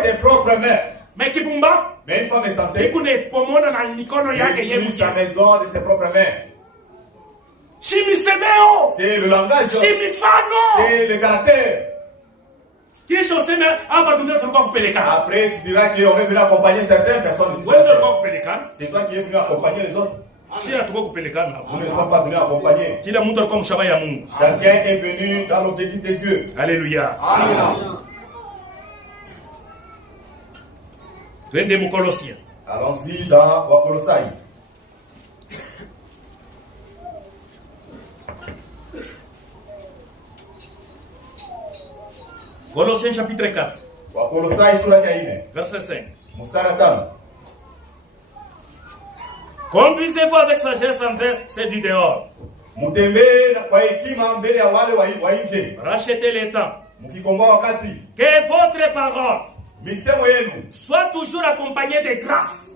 ses propres mains. Mais une femme insensée bâtit sa maison de ses propres mains. C'est le langage. C'est le caractère. Après, tu diras qu'on est venu accompagner certaines personnes ici. C'est toi qui es venu accompagner les autres. Nous ne sommes pas venus accompagner. Chacun est venu dans l'objectif de Dieu. Alléluia. Allons-y dans Colossiens. Colossiens chapitre 4. Verset 5. Conduisez-vous avec sagesse envers ceux du dehors. Rachetez les temps. Que votre parole soit toujours accompagnée de grâce.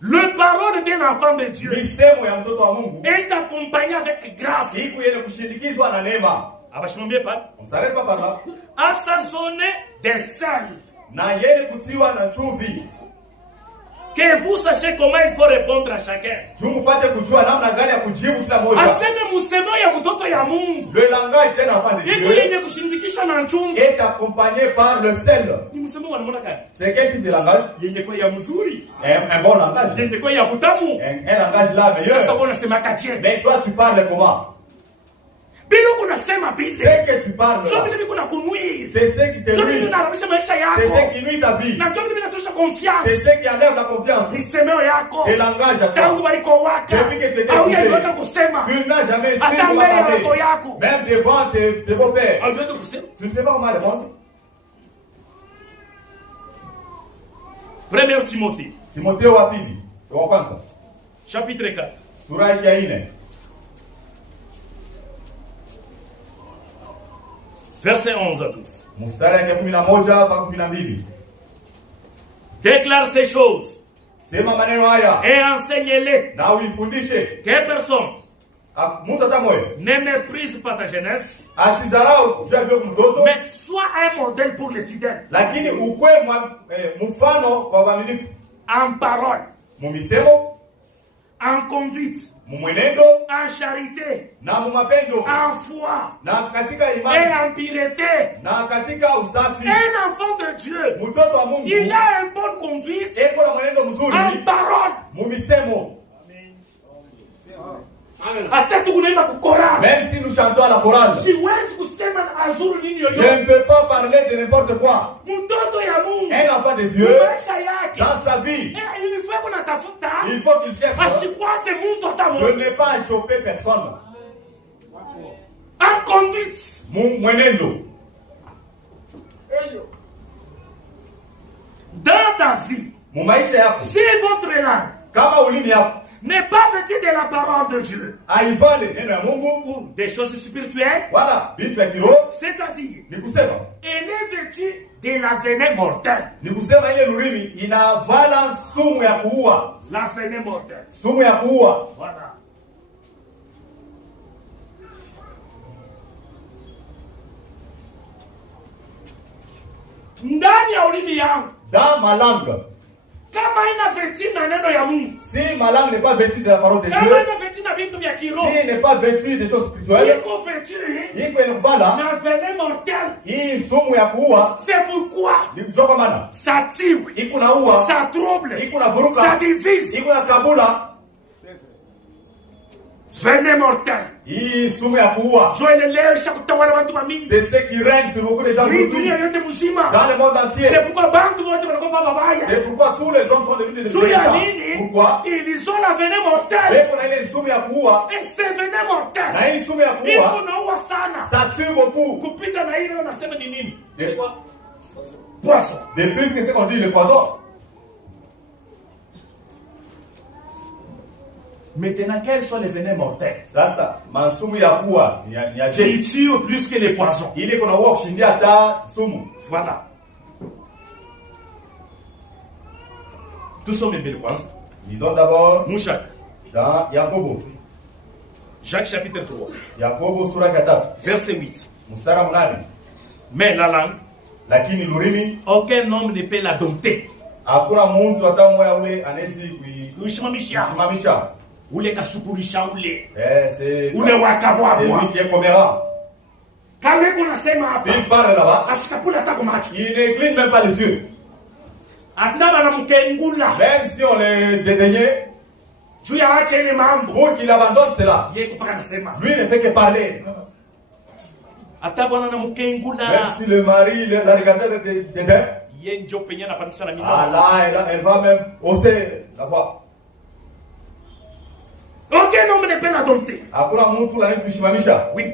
Le parole d'un enfant de Dieu est accompagné avec grâce. On ne s'arrête pas par là. Assaisonner des sels. Na yene kutiwa na chumvi. Que vous sachiez comment il faut répondre à chacun. Aseme musemo ya mtoto ya Mungu. Le langage d'un enfant de Dieu yenye kushindikisha na chumvi est accompagné par le sel. Ni musemo wanamona gani? C'est quel type de langage? Yenye kwa ya mzuri. Un bon langage. Yenye kwa ya butamu. Un langage là meilleur. Sasa unasema katie. Mais toi tu parles comment? Bilo kunasema bile. C'est que tu parles. Job ni kuna kunuiza. C'est ce qui te nuit. Job ni unarabisha maisha yako. C'est ce qui nuit ta vie. Na job ni unatosha confiance. C'est ce qui enlève la confiance. Ni semeo yako. Et langage à toi. Tangu bariko waka. Depuis que tu étais au yaliweka kusema. Tu n'as jamais su parler. Même devant tes beaux-pères. Au lieu de kusema. Tu ne sais pas comment répondre. 1 Timothée. Timothée wa pili. Wa kwanza. Chapitre 4. Sura ya 4. Verset 11 à 12. Mstari ya 11 mpaka 12. Déclare ces choses. Sema maneno haya. Et enseigne-les. Na uifundishe. Que personne mtu atamoyo ne méprise pas ta jeunesse. Asizarau juu ya mtoto. Mais sois un modèle pour les fidèles. Lakini ukwe mfano kwa waaminifu. En parole. Mumisemo. En conduite, mumwenendo, en charité, na mumapendo, en foi, na katika imani, et en pureté, na katika usafi. Un enfant de Dieu, mtoto wa Mungu, il a une bonne conduite, eko na mwenendo mzuri, en parole, mumisemo. Même si nous chantons à la chorale, je ne peux pas parler de n'importe quoi. Un enfant de Dieu, dans sa vie, il faut qu'il cherche de ne pas choper personne. En conduite, dans ta vie, si votre langue n'est pas vêtu de la parole de Dieu ou des choses spirituelles, c'est-à-dire elle est vêtue de la venin mortelle. La venin mortelle. Voilà. Dans ma langue, si ma langue n'est pas vêtue de la parole de Dieu, si n'est pas vêtue des choses spirituelles, c'est pourquoi ça tue, ça trouble, ça divise. Venin mortel. C'est ce qui règne sur beaucoup de gens aujourd'hui. Dans le monde entier. C'est pourquoi tous les hommes sont devenus des méchants. Pourquoi? Ils ont la venin mortelle. Et c'est venin mortel. Ça tue beaucoup. C'est quoi? Poisson. De plus que ce qu'on dit, le poisson. Maintenant, quels sont les venins mortels? Ça, qui tue plus que les poissons. Voilà. Tous sont mes belles poissons. Disons d'abord Mouchak. Dans Yakobo. Jacques chapitre 3. Yakobo sura 4. Verset 8. Mais la langue, aucun homme ne peut la dompter. Ule kasukurisha ule. Ule wakabwa. C'est lui qui est commérant. Kama kuna sema hapa. S'il parle là-bas, ashikapula hata kwa macho. Il ne cligne même pas les yeux. Ataba na mkengula. Même si on le dédaignait, tu ya acha ile mambo. Pour qu'il abandonne cela. Yeye kupaka nasema. Lui ne fait que parler. Ataba na mkengula. Même si le mari la regardait de dédain. Yeye ndio penye na pandisha na mimi. Ah là, elle va même hausser la voix. Aucun homme ne peut la dompter. Oui.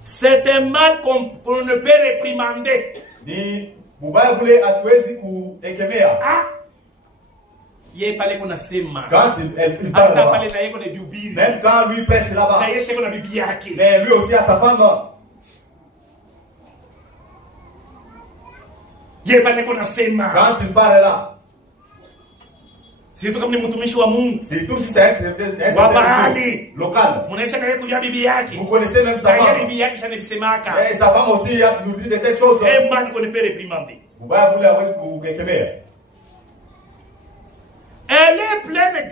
C'est un mal qu'on ne peut réprimander. Quand il parle là-bas, même quand lui prêche là-bas, mais lui aussi a sa femme. Quand il parle là, Surtout comme ni mtumishi wa Mungu. Surtout si c'est local. Munaisha naye kujua bibi yake. Vous connaissez même sa femme. Bibi yake shane bisemaka. Et sa femme aussi a toujours dit de telles choses. Eh man ko ne peut réprimander. Vous voyez pour la west ku kekemea. Elle est pleine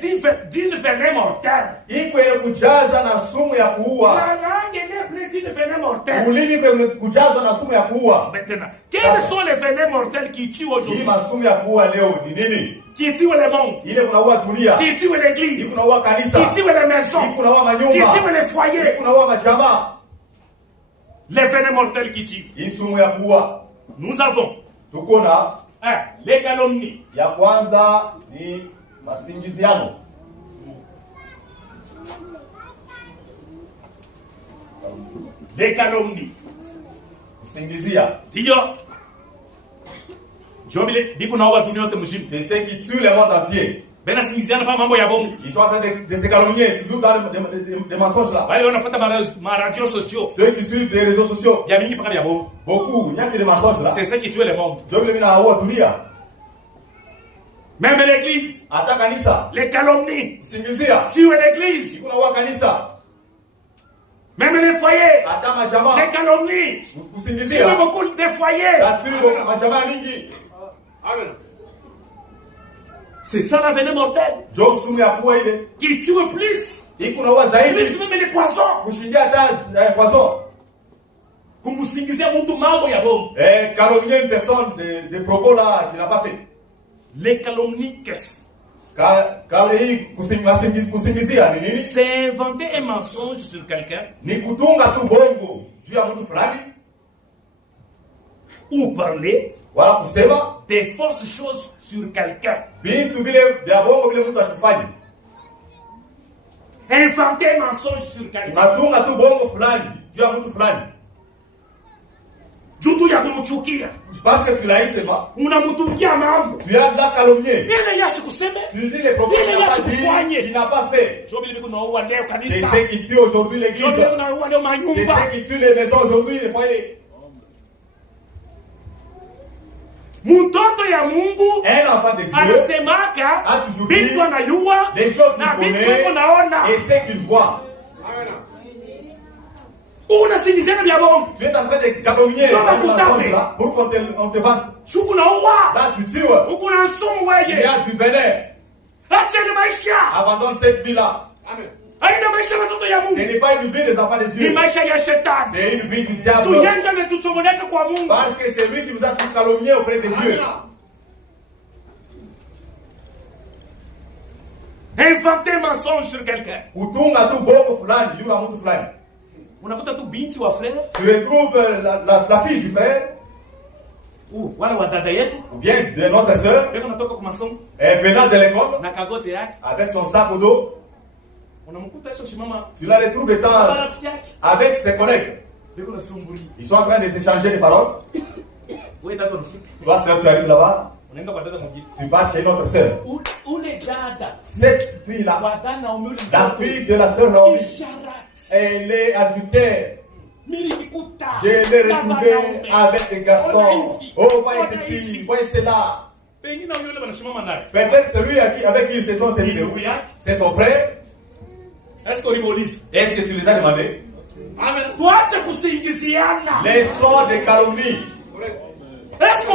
d'une venin mortel. Iko ile kujaza na sumu ya kuua. La langue est pleine d'une venin mortel. Ulimi kujaza na sumu ya kuua. Maintenant, quels sont les venins mortels qui tuent aujourd'hui? Hii masumu ya kuua leo ni nini? Qui tuent le monde. Ile kunaua dunia. Qui tuent l'église. Ile kunaua kanisa. Qui tuent les maisons. Ile kunaua manyumba. Qui tuent les foyers. Ile kunaua majamaa. Les venins mortels qui tuent. Hii sumu ya kuua. Nous avons tuko na les calomnies. Ya kwanza ni masingiziano. Les calomnies. Kusingizia. Ndio. Jobile biko na watu wote mzima. C'est ce qui tue le monde entier. Bena singiziana pa mambo ya bongo. Ils sont en train de se calomnier toujours dans des mensonges là. Wale wanafuata ma radio sociaux. Ceux qui suivent des réseaux sociaux. Ya mingi paka ya bongo. Beaucoup, il n'y a que des mensonges là. C'est ça qui tue le monde. Jobile mina hawa dunia. Même l'église. Ata kanisa. Les calomnies. Singizia. Tuer l'église. Kuna wa kanisa. Même les foyers. Ata majama. Les calomnies. Kusingizia. Tuer beaucoup de foyers. Tatu majama mingi. Amen. C'est ça la venin mortelle. Jo sumu ya kuua ile. Qui tue plus. Ikuna wa zaidi. Plus même les poissons. Kushindia hata poisson. Kumusingizia mtu mambo ya bongo. Calomnier une personne de propos là qui n'a pas fait. Les calomnies qu'est-ce? C'est inventer un mensonge sur quelqu'un. Ni kutunga tu bongo juu ya mtu fulani. Ou parler wala kusema des fausses choses sur quelqu'un. Bintu bile vya bongo bile mtu asifanye. Inventer un mensonge sur quelqu'un. Natunga tu bongo fulani juu ya mtu fulani. Jutu ya kumchukia. Parce que tu l'as seulement. Unamtungia mambo. Tu as de la calomnie. Ile yasi kuseme. Tu dis les problèmes qu'il n'a pas fait. Jobi biku na uwa leo kanisa. C'est ce qui tue aujourd'hui l'église. Jobi biku na uwa leo manyumba. C'est ce qui tue les maisons aujourd'hui, les foyers. Mtoto ya Mungu un enfant de Dieu anasemaka a toujours dit bintu anayua les choses na qu'il bintu connaît naona et ce qu'il voit. Unasingizana vya bongo. Tu es en train de calomnier pour qu'on te vende. Shuku na uwa. Là tu tues. Uko na nsumu weye. Il y a du venin. Acha ni maisha. Abandonne cette vie-là. Amen. Haina maisha watoto ya Mungu. Ce n'est pas une vie des enfants de Dieu. Ni maisha ya shetani. C'est une vie du diable. Tunyanja na tuchomoleka kwa Mungu. Parce que c'est lui qui nous a tous calomniés auprès de Dieu. Inventer un mensonge sur quelqu'un. Kutunga tu bongo fulani, yula mtu fulani. Unakuta tu binti wa frère. Tu retrouves la fille du frère. Ou wala wa dada yetu. Ou bien de notre sœur. Beko natoka kwa masomo. Venant de l'école. Na kagote yake. Avec son sac au dos. Unamkuta hicho shimama. Tu la retrouves étant avec ses collègues. Beko na sumbuli. Ils sont en train de s'échanger des paroles. Wewe dada unafika. Toi sœur, tu arrives là-bas. Unaenda kwa dada mwingine. Tu vas chez notre sœur. Ule dada. Cette fille-là. La fille de la sœur Naomi. Elle est adultère. Je l'ai retrouvée avec des garçons. Oh, voyez cette fille, voyez cela. Peut-être celui avec qui ils se sont tenus. C'est son frère. Est-ce que tu les as demandés? Amen. Les sons de calomnie. Est-ce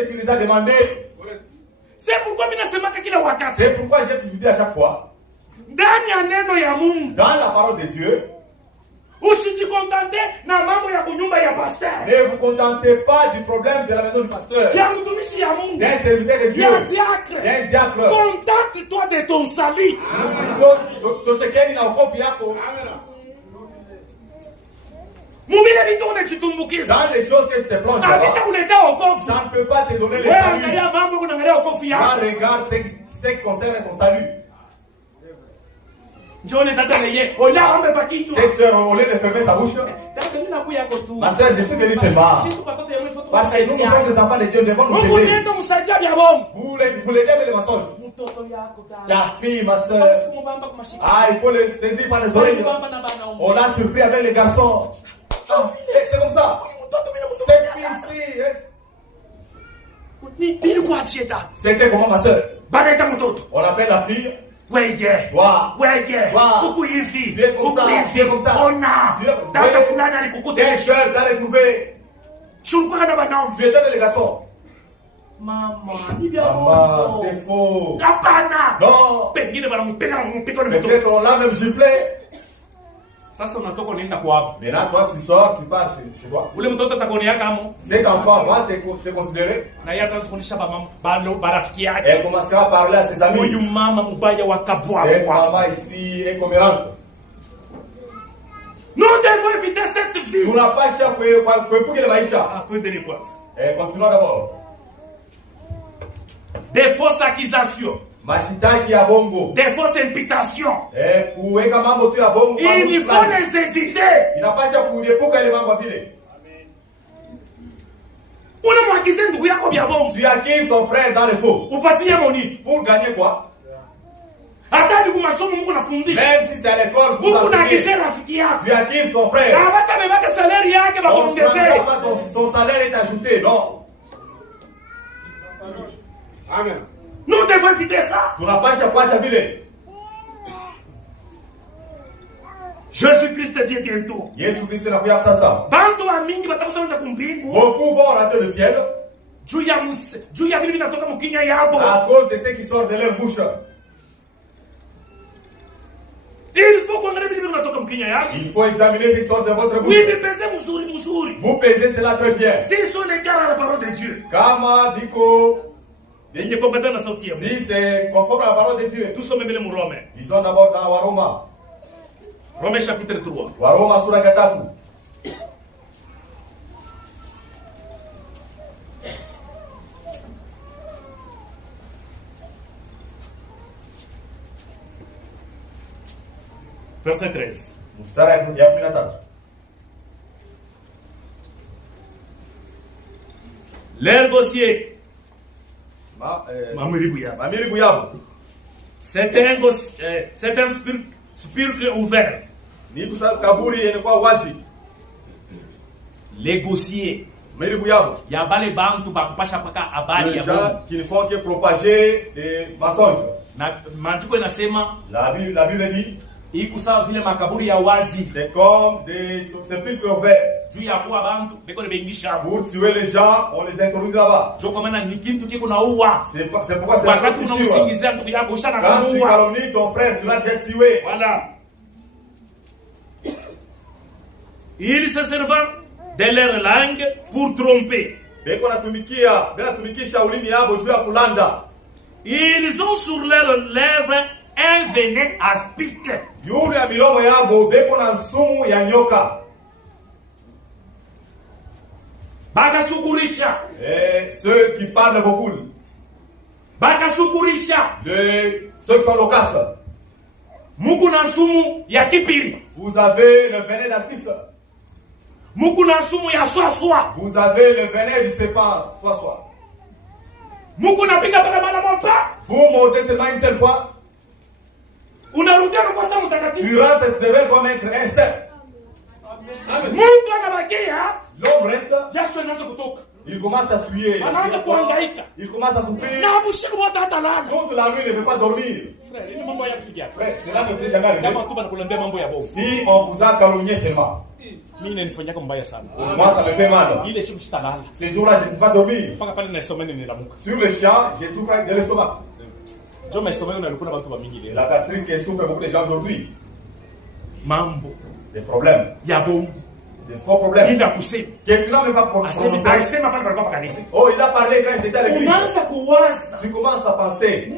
que tu les as demandés? C'est pourquoi j'ai toujours dit à chaque fois. Dans la parole de Dieu. Ne vous contentez pas du problème de la maison du pasteur. D'un serviteur de Dieu. D'un diacre. Contente-toi de ton salut. Dans les choses que tu te plonges là-bas, ça ne peut pas te donner le salut. Regarde ce qui concerne ton salut. Cette soeur, au lieu de fermer sa bouche, ma soeur, je suis venu seulement. Parce que nous sommes des enfants de Dieu, nous devons nous aider. Vous l'aidez avec les mensonges. Ta fille, ma soeur. Ah, il faut le saisir par les oreilles. On l'a surpris avec les garçons. C'est comme ça. Cette fille-ci. C'était comment ma soeur? On appelle la fille. Weye. Tu es comme ça. Tes soeurs t'as retrouvé. Tu étais dans les garçons. Maman, c'est faux. Non. Peut-être on l'a même giflé. Maintenant, toi, tu sors, tu pars chez toi. Cet enfant va te considérer. Elle commencera à parler à ses amis. Cette maman ici est commérante. Nous devons éviter cette vie. Nous n'avons pas cherché pour que les maïcha. Continuons d'abord. Des fausses accusations. Des fausses imputations. Il faut les éviter. Il n'a pas cherché pour que les mamans filent. Tu accuses ton frère dans le faux. Pour gagner quoi? Même si c'est à l'école, tu accuses ton frère. On ne pas son salaire est ajouté, non. Amen. Nous devons éviter ça. Jésus-Christ vient bientôt. Beaucoup vont rater le ciel à cause de ce qui sort de leur bouche. Il faut examiner ce qui sort de votre bouche. Vous pesez cela très bien. Si sont égaux à la parole de Dieu. Kama diko. Si c'est conforme à la parole de Dieu. Ils sont d'abord dans Waroma. Romains chapitre 3. Waroma sura 3. Verset 13. L'air gossier. C'est un spirque ouvert. Les gossiers. Les gens qui ne font que propager des mensonges. La Bible dit c'est comme des sépulcres ouverts. Pour tuer les gens, on les introduit là-bas. C'est pourquoi c'est quand tu calomnies ton frère, tu l'as déjà tué. Voilà. Ils se servent de leur langue pour tromper. Ils ont sur leurs lèvres un venin aspic. Et ceux qui parlent beaucoup. Ceux qui sont loquaces. Vous avez le venin d'aspic. Vous avez le venin du serpent. Vous mordez seulement une seule fois. Tu rentres devant toi mettre un cerf. L'homme reste. Il commence à suer. Il commence à souffrir. Toute la nuit, il ne peut pas dormir. Frère, cela ne s'est jamais arrivé. Si on vous a calomnié seulement. Moi, ça me fait mal. Ces jours-là, je ne peux pas dormir. Sur le champ, je souffre de l'estomac. La gastrique qui souffre beaucoup de gens aujourd'hui. Des problèmes. Des faux problèmes. Il a poussé. Que tu n'as même pas prononcé. Oh, il a parlé quand il était à l'église. Tu commences à penser.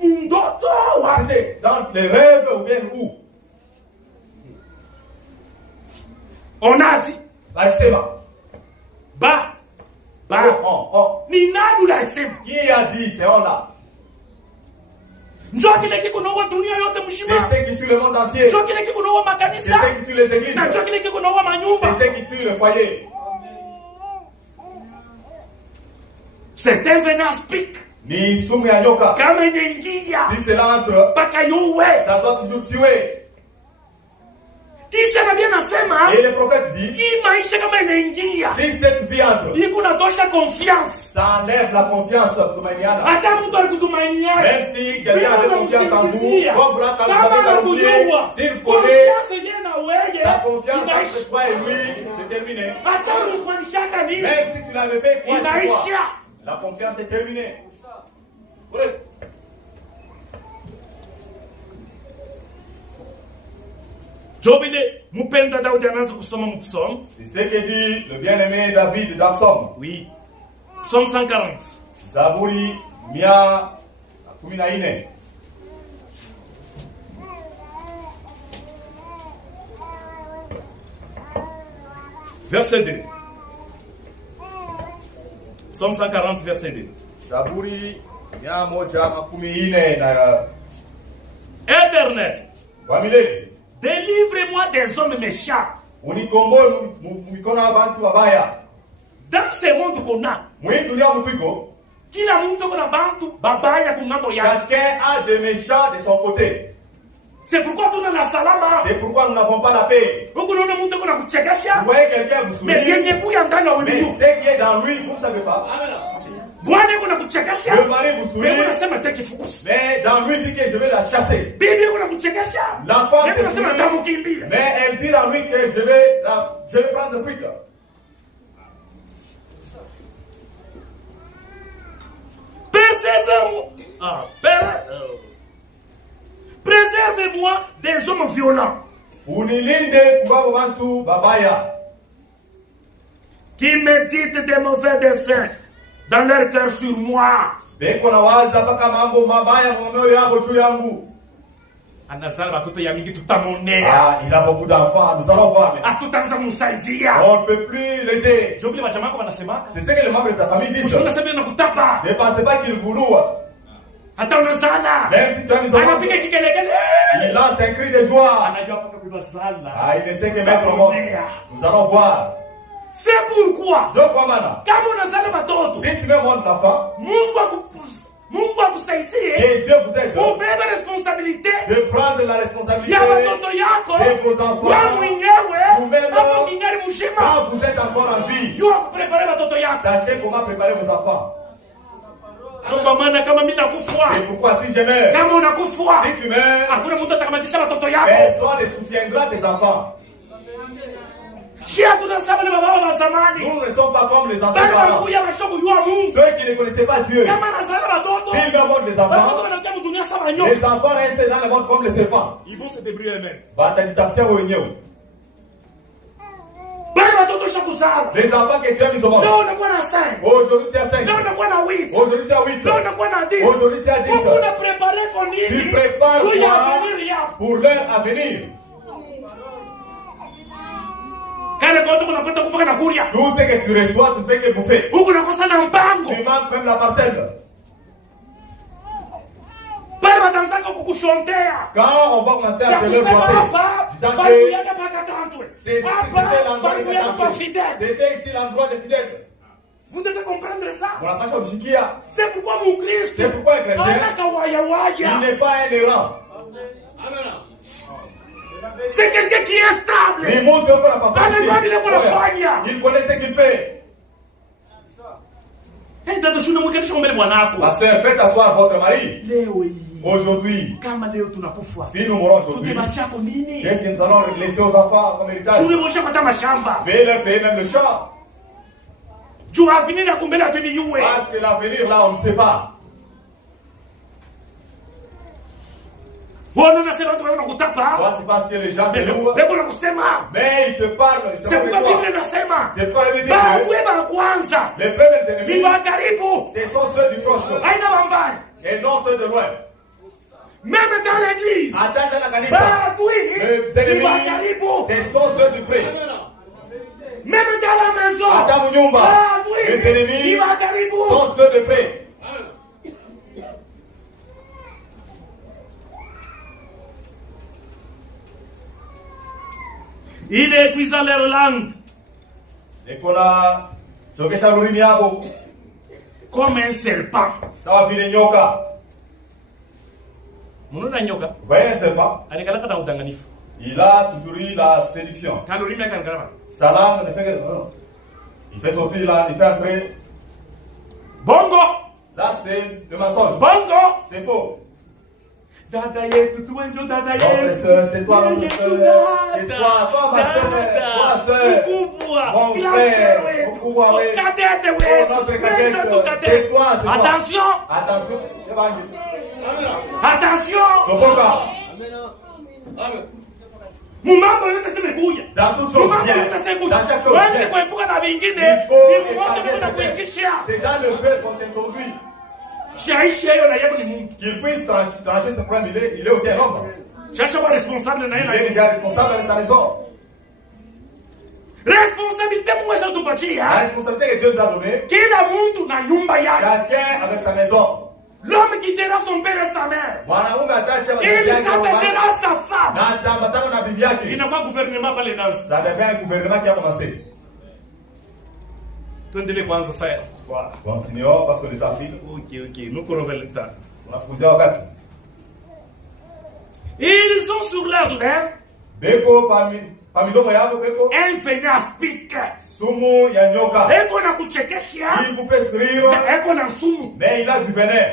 C'était dans les rêves ou bien où? On a dit. Qui a dit c'est on là? C'est ceux qui tuent le monde entier. C'est ceux qui tuent les églises. C'est ceux qui tuent le foyer. C'est un venin aspic. Si cela entre, ça doit toujours tuer. Kisha nabii anasema, et le prophète dit, hii maisha kama inaingia, si cette vie entre, iko natosha confiance. Ça enlève la confiance kutumainiana. Hata mtu alikutumainia, Même si quelqu'un avait confiance en vous, quand vous l'avez calculé, s'il vous connaît, sa confiance entre toi et lui, c'est terminé. Même si tu l'avais fait quoi que ce soit, la confiance est terminée. C'est ce que dit le bien-aimé David dans Psaume. Oui. Psaume 140. Zaburi 114. Verset 2. Psaume 140, verset 2. Zaburi 114. Éternel, délivre-moi des hommes méchants. Dans ce monde qu'on a, chacun a des méchants de son côté. C'est pourquoi nous n'avons pas la paix. Vous voyez quelqu'un vous sourire, mais ce qui est dans lui, vous ne savez pas. Le mari vous sourit, mais dans lui dit que je vais la chasser. La femme te sourit, mais elle dit dans lui que je vais prendre fuite. Préservez-moi des hommes violents. Qui méditent des mauvais desseins dans leur cœur sur moi. Il a beaucoup d'enfants, nous allons voir. On ne peut plus l'aider. C'est ce que les membres de ta famille disent. Ne pensez pas qu'il vous loue. Même si tu as mis enfants, il lance un cri de joie. Il ne sait que mettre au monde. Nous allons voir. C'est pourquoi, si tu me montres l'enfant, et Dieu vous aide de prendre la responsabilité de vos enfants, vous-même, quand vous êtes encore en vie. Sachez comment préparer vos enfants. C'est pourquoi si je meurs, si tu meurs, personne ne soutiendra tes enfants. Nous ne sommes pas comme les anciens parents. Ceux qui ne connaissaient pas Dieu, s'ils me montrent les enfants restent dans le monde comme les serpents. Ils vont se débrouiller eux-mêmes. Les enfants que tu as mis au monde, aujourd'hui tu as 5, aujourd'hui tu as 8, aujourd'hui tu as 10. Tu prépares pour leur avenir. Tout ce que tu reçois, tu ne fais que bouffer. Tu manques même la parcelle. Quand on va commencer à te le chanter, c'était ici l'endroit des fidèles. Vous devez comprendre ça. C'est pourquoi mon Christ, c'est pourquoi un chrétien, il n'est pas un errant. C'est quelqu'un qui est stable. Il montre qu'on n'a pas fait. Il connaît ce qu'il fait. Ma soeur, faites asseoir votre mari. Aujourd'hui, si nous mourons aujourd'hui, qu'est-ce que nous allons laisser aux enfants comme héritage? Fais-leur payer même le champ. Parce que l'avenir là, on ne sait pas. Toi, tu penses que les gens te louent, mais ils te parlent. C'est pourquoi la Bible dit les premiers ennemis, ce sont ceux du proche et non ceux de loin. Même dans l'église, les ennemis, ce sont ceux du près. Même dans la maison, les ennemis sont ceux de près. Il aiguisa leur langue comme un serpent. Vous voyez un serpent? Il a toujours eu la séduction. Salam ne fait que... Il fait sortir là, il fait entrer. Bongo. Là, c'est le mensonge. Bongo. C'est faux. Dadaye, tout enjo dadaye. Notre soeur, c'est toi, notre soeur. C'est toi, ma soeur. Toi, soeur. Mon frère. Mon cadette, notre cadette. C'est toi, c'est toi. Attention. Attention. C'est pas attention. Sopoka. Mumambo yote semekuja. Dans toute chose bien. Dans chaque chose bien. Wewe kuepuka na vingine. Ni moto kwenda kuingishia. C'est dans le feu qu'on t'introduit. Qu'il puisse trancher ce problème, il est aussi un homme. Il est déjà responsable de sa maison. La responsabilité que Dieu nous a donnée. Chacun avec sa maison. L'homme quittera son père et sa mère. Il s'attachera à sa femme. Il n'a pas gouvernement par les nains. Ça devient un gouvernement qui a commencé. Continuons parce que le temps file. Ok. Nous courons vers le temps. On a fusé au Kati. Ils ont sur leurs lèvres un venin pique. Sumu ya nyoka. Il vous fait sourire. Mais il a du venin.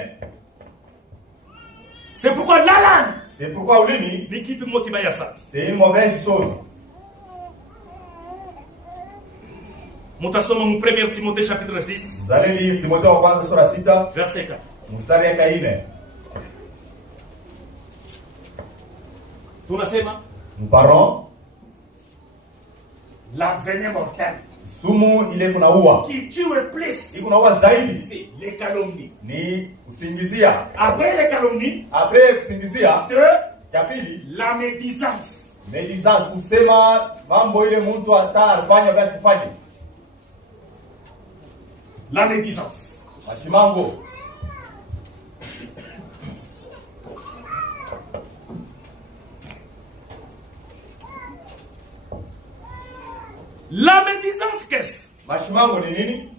C'est pourquoi la langue. C'est pourquoi ulimi. C'est une mauvaise chose. Mutasoma mu 1 Timothée chapitre 6. Vous allez lire Timothée wa kwanza sura 6 verset 4. Mstari ya 4. Tunasema nous parlons la venin mortelle. Sumu ile kunaua. Qui tue plus. Ikunaua zaidi. C'est les calomnies. Ni kusingizia. Après les calomnies. Après kusingizia. De ya pili la médisance. Médisance kusema mambo ile mtu atafanya basi kufanya. La médisance. Mashimango. La médisance qu'est-ce? Mashimango ni nini?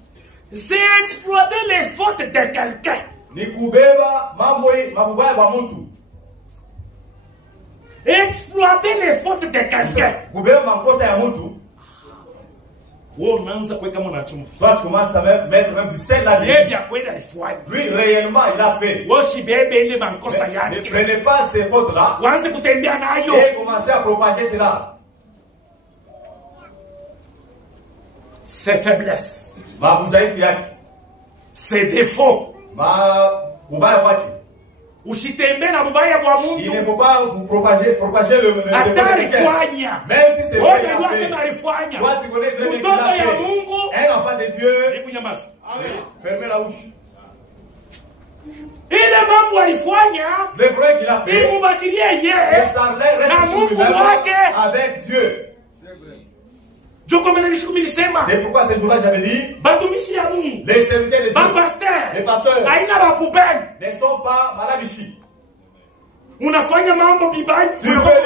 C'est exploiter les fautes de quelqu'un. Ni kubeba mambo mabaya kwa mtu. Exploiter les fautes de quelqu'un. Kubeba makosa ya mtu. Oh, unaanza kuweka mwana chumvi. Toi tu commences à mettre même du sel là-dedans. Yeye bien kwenda ifanye. Lui réellement il a fait. Woshi bebe ile makosa yake. Ne prenez pas ces fautes là. Waanze kutembea nayo. Et commencez à propager cela. Ses faiblesses. Mabuzaifu yake. Ses défauts. Ubaya wake. Usitembe na ubaya bwa mtu. Il ne faut pas vous propager le atarifanya. Même si c'est vrai. Wewe unasema arifanya. Toi tu connais très bien mtoto ya Mungu. Un enfant de Dieu. Ni kunyamaza. Fermez la bouche. Ile mambo alifanya. Le problème qu'il a fait. Imubakilie yeye. Na Mungu wake avec Dieu. C'est pourquoi ces jours-là j'avais dit les serviteurs de Dieu, les pasteurs ne sont pas malabishi. Tu fais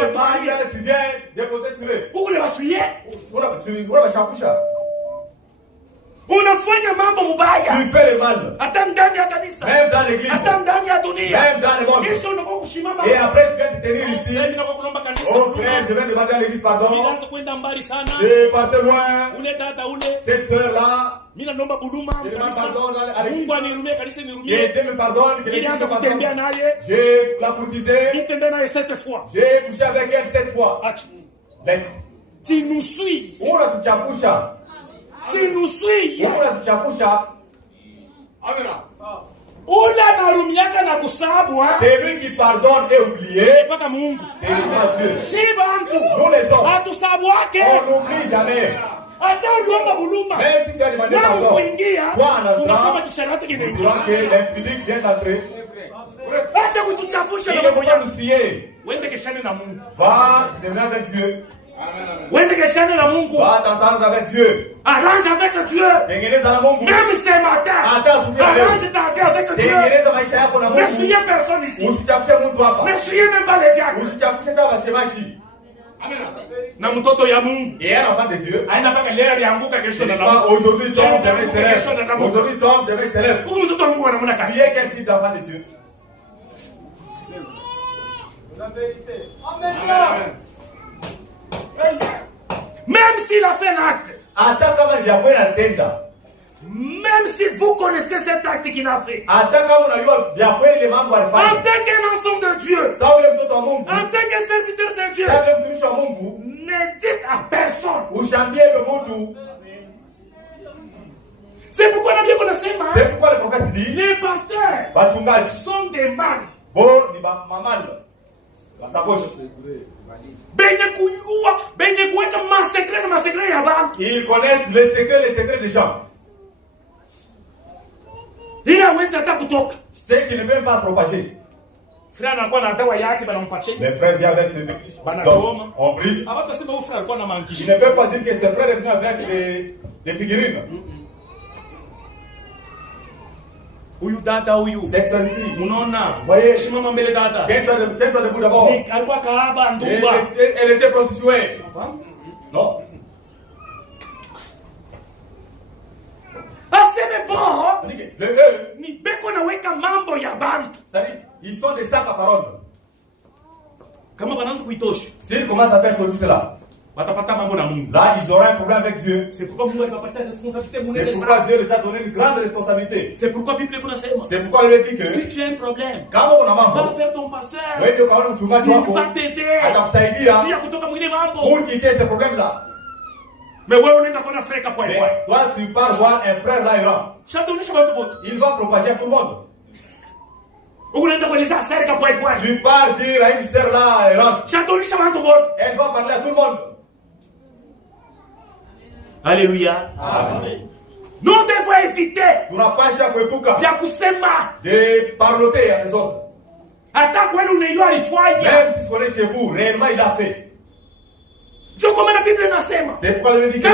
le mal, tu viens déposer sur eux. Tu fais le mal. Même dans l'église. Même dans le monde. Et après tu viens te tenir ici. Oh frère, je vais demander à l'église pardon. J'ai parti loin. Cette soeur-là. Je demande pardon à l'église. Que Dieu me pardonne. Que l'église me pardonne. J'ai la courtisée. J'ai couché avec elle 7 fois. Laisse. Tu nous suis. Tu nous suis. C'est lui qui pardonne et oublie. C'est lui Dieu. Nous les hommes, on n'oublie jamais. Même si tu as demandé pardon, toi en entrant, tu dois que l'impudique vienne d'entrer. Il ne faut pas nous scier. Va devenir avec Dieu. Va t'entendre avec Dieu. Arrange avec Dieu. Même ce matin. Arrange ta vie avec Dieu. Ne fuyez personne ici. Ne fuyez même pas les diacres. Na mtoto ya Mungu. Et un enfant de Dieu. Aina paka leo alianguka kesho na na aujourd'hui tombe demain se lève. Aujourd'hui tombe demain se lève. Huyu mtoto wa Mungu anamwona kama. Tu es quel type d'enfant de Dieu? La vérité. Amen. Même s'il a fait un acte. Même si vous connaissez cet acte qu'il a fait. En tant qu'un enfant de Dieu. En tant que serviteur de Dieu. Ne dites à personne. C'est pourquoi la Bible nasema. C'est pourquoi le prophète dit. Les pasteurs sont des mâles. Ils connaissent les secrets des gens. Ceux qui ne peuvent pas propager. Les frères viennent avec ses on brille. Il ne peut pas dire que ses frères viennent avec des figurines. Cette soeur-ci, voyez, tiens-toi debout d'abord. Elle était prostituée. Non. C'est-à-dire, ils sont des sacs à parole. S'ils commencent à faire cela, là, ils auront un problème avec Dieu. C'est pourquoi Dieu les a donné une grande responsabilité. C'est pourquoi la Bible dit que si tu as un problème, va vers ton pasteur. Il va t'aider pour quitter ce problème-là. Mais toi, tu pars voir un frère là et là. Il va propager à tout le monde. Tu pars dire à une sœur là et là. Elle va parler à tout le monde. Alléluia. Amen. Nous devons éviter de parloter à les autres. Même si ce qu'on est chez vous, réellement il a fait. C'est pourquoi la Bible dit que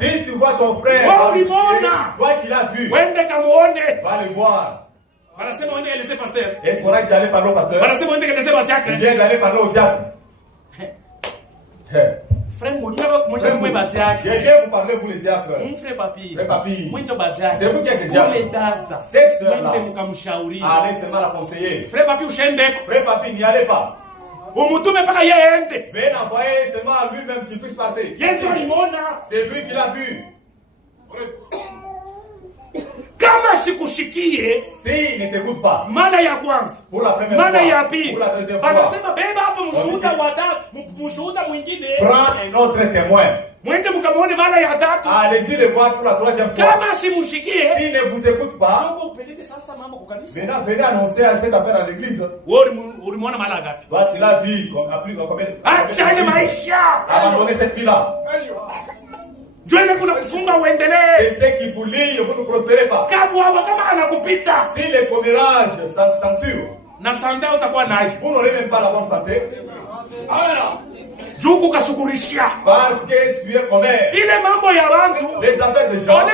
si tu vois ton frère, toi qui l'as vu, va le voir. Est-ce qu'on a d'aller parler au pasteur? Ou bien d'aller parler au diable? Je viens vous parler, vous les diacres. Frère Papi, c'est vous qui êtes des diacres. Cette soeur-là, allez seulement la conseiller. Frère Papi, n'y allez pas. Venez envoyer seulement à lui-même qu'il puisse partir. C'est lui qui l'a vu. S'il ne t'écoute pas, pour la première fois, pour la deuxième fois, prends un autre témoin. Allez-y le voir pour la troisième fois. S'il ne vous écoute pas, maintenant venez annoncer à cette affaire à l'église. Toi, tu l'as vu, abandonner cette fille-là. C'est ce qui vous lie, vous ne prospérez pas. Si les commérages s'accentuent, vous n'aurez même pas la bonne santé. Parce que tu es commère. Les affaires de gens.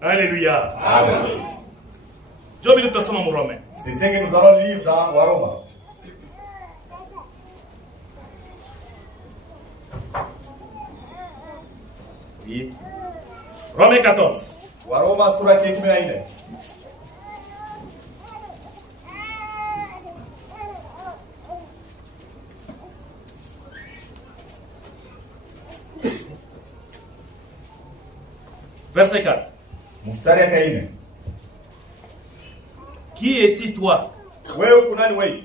Alléluia. Amen. C'est ce que nous allons lire dans Waroma. Oui. Romains 14. Waroma sura 14. Verset 4. Mustari ya 4. Qui es-tu toi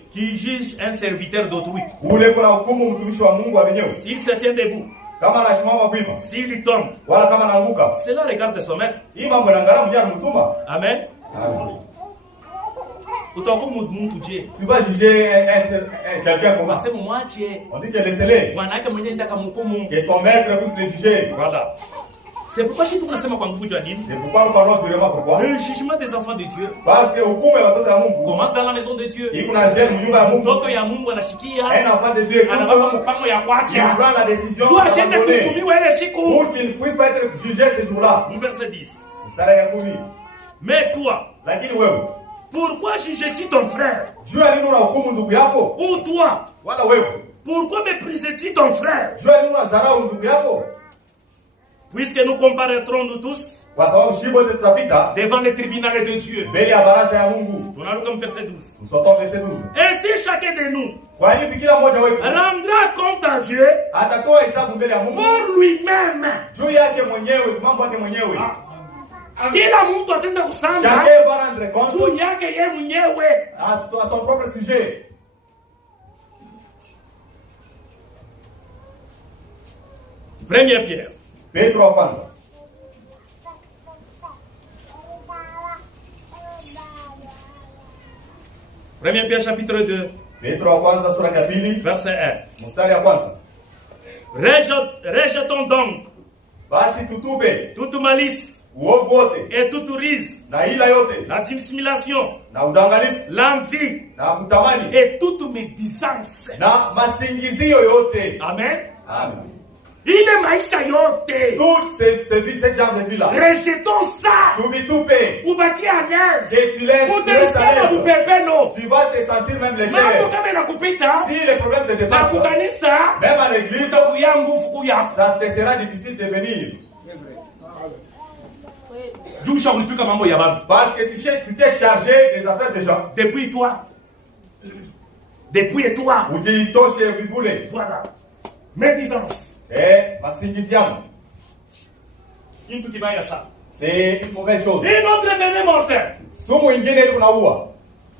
qui juge un serviteur d'autrui? S'il se tient debout, s'il tombe, cela regarde son maître. Amen. Tu vas juger quelqu'un comme ça. On dit que laissez-les. Que son maître puisse les juger. Voilà. C'est pourquoi je suis tout C'est pourquoi nous parlons durement pourquoi. Le jugement des enfants de Dieu commence dans la maison de Dieu. Un enfant de Dieu il prend la décision pour qu'il puisse pas être jugé ce jour-là. Verset 10. Mais toi, pourquoi juges-tu ton frère? Ou toi, pourquoi méprises-tu ton frère? Puisque nous comparaîtrons nous tous devant le tribunal de Dieu. On a lu comme verset 12. Ainsi chacun de nous rendra compte à Dieu pour lui-même. Kila mtu atenda kusanga juu yake yeye mwenyewe à son propre sujet. Première Pierre. Petro wa kwanza. Première Pierre chapitre 2. Petro wa kwanza sura ya pili verset 1. Mstari ya kwanza. Rejetons donc basi tutupe toute malice, uovu wote et toute ruse, na ila yote, la dissimulation, na udangalifu, l'envie, na kutamani, et toute médisance, na masingizio yote. Amen. Amen. Ile maisha yote, toutes ces genre de vie là, rejetons ça. Tubitupe, ubaki à l'aise, et tu laisses tu vas te sentir même léger. Mambo kama inakupita, si les problèmes te dépassent, même à l'église, ça te sera difficile de venir. Parce que tu t'es chargé des affaires des gens. Depuis toi. Ou tu touches et vous voulez. Voilà. Médisance. Et masingiziano. Kitu kibaya sana. C'est une mauvaise chose. Et notre veneno mortel. Sumu ingine unaua.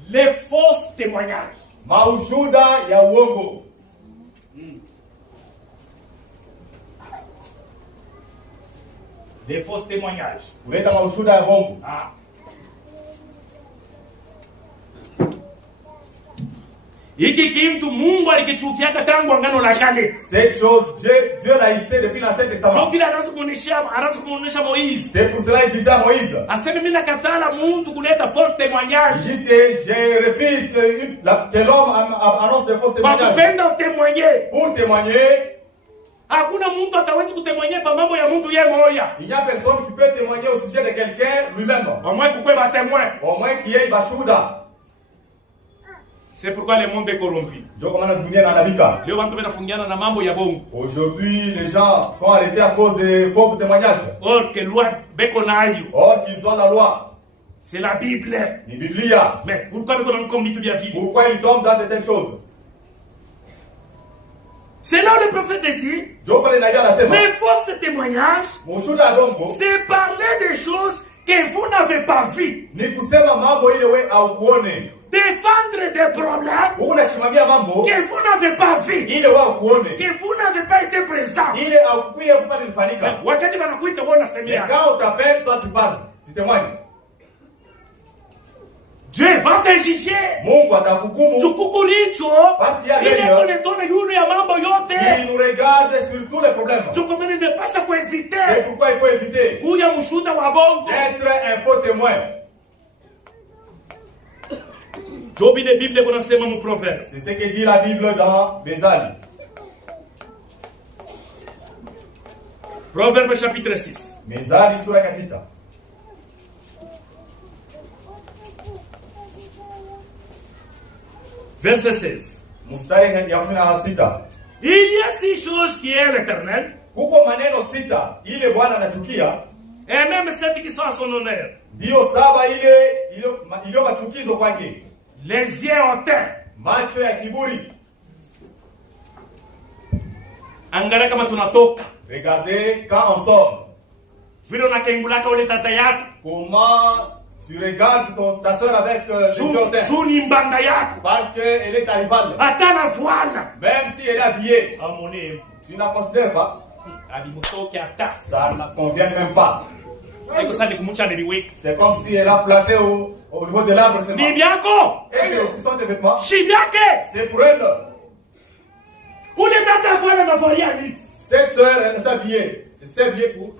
Les fausses témoignages. Maushuda ya uongo. Les fausses témoignages. Kuleta maushuda ya uongo. Ah. Hiki kitu Mungu alikichukiaka tangu Agano la Kale. Cette chose Dieu l'a hissé depuis l'Ancien Testament. Chokila anaanza kuonesha Moïse. C'est pour cela il disait à Moïse. Aseme mimi nakatala mtu kuleta false témoignage. Juste que je refuse que l'homme annonce des fausses témoignages. Kwa kupenda témoigner. Pour témoigner. Hakuna mtu atawezi kutémoigner pa mambo ya mtu yeye moya. Il n'y a personne qui peut témoigner au sujet de quelqu'un lui-même. Au moins kukwe ba témoin. Au moins qu'il y ait bashuda. C'est pourquoi le monde est corrompu. Aujourd'hui, les gens sont arrêtés à cause des faux témoignages. Or qu'ils ont la loi. C'est la Bible. Mais pourquoi ils tombent dans de telles choses? C'est là où le prophète dit, mais fausses témoignages, c'est parler des choses que vous n'avez pas vues. Défendre des problèmes que vous n'avez pas vu, que vous n'avez pas été présent. Quand on t'appelle, toi tu parles, tu témoignes. Dieu va te juger. Parce qu'il y a des gens qui nous regardent sur tous les problèmes. C'est pourquoi il faut éviter d'être un faux témoin. C'est ce que dit la Bible dans Bézali. Proverbe chapitre 6. Bézali sura ya 6. Verset 16. Mstari ya 16. Il y a 6 choses qui est l'Éternel. Kuko maneno 6 ile Bwana anachukia. Et même 7 qui sont à son honneur. Ndio 7 ile machukizo kwake. Les yeux hautains. Macho ya kiburi. Angalia kama tunatoka. Regardez quand on sort. Vile unakengulaka ule tata yako. Comment tu regardes ta soeur avec les yeux hautains. Tuni mbanga yako. Parce qu'elle est ta rivale. Atana voile. Même si elle est habillée. Amone. Tu ne la considères pas. Ça ne convient même pas. C'est comme si elle a placé au niveau de l'arbre seulement. Et ce sont des vêtements. C'est pour elle. Cette soeur, elle s'est habillée. Elle s'est habillée pour.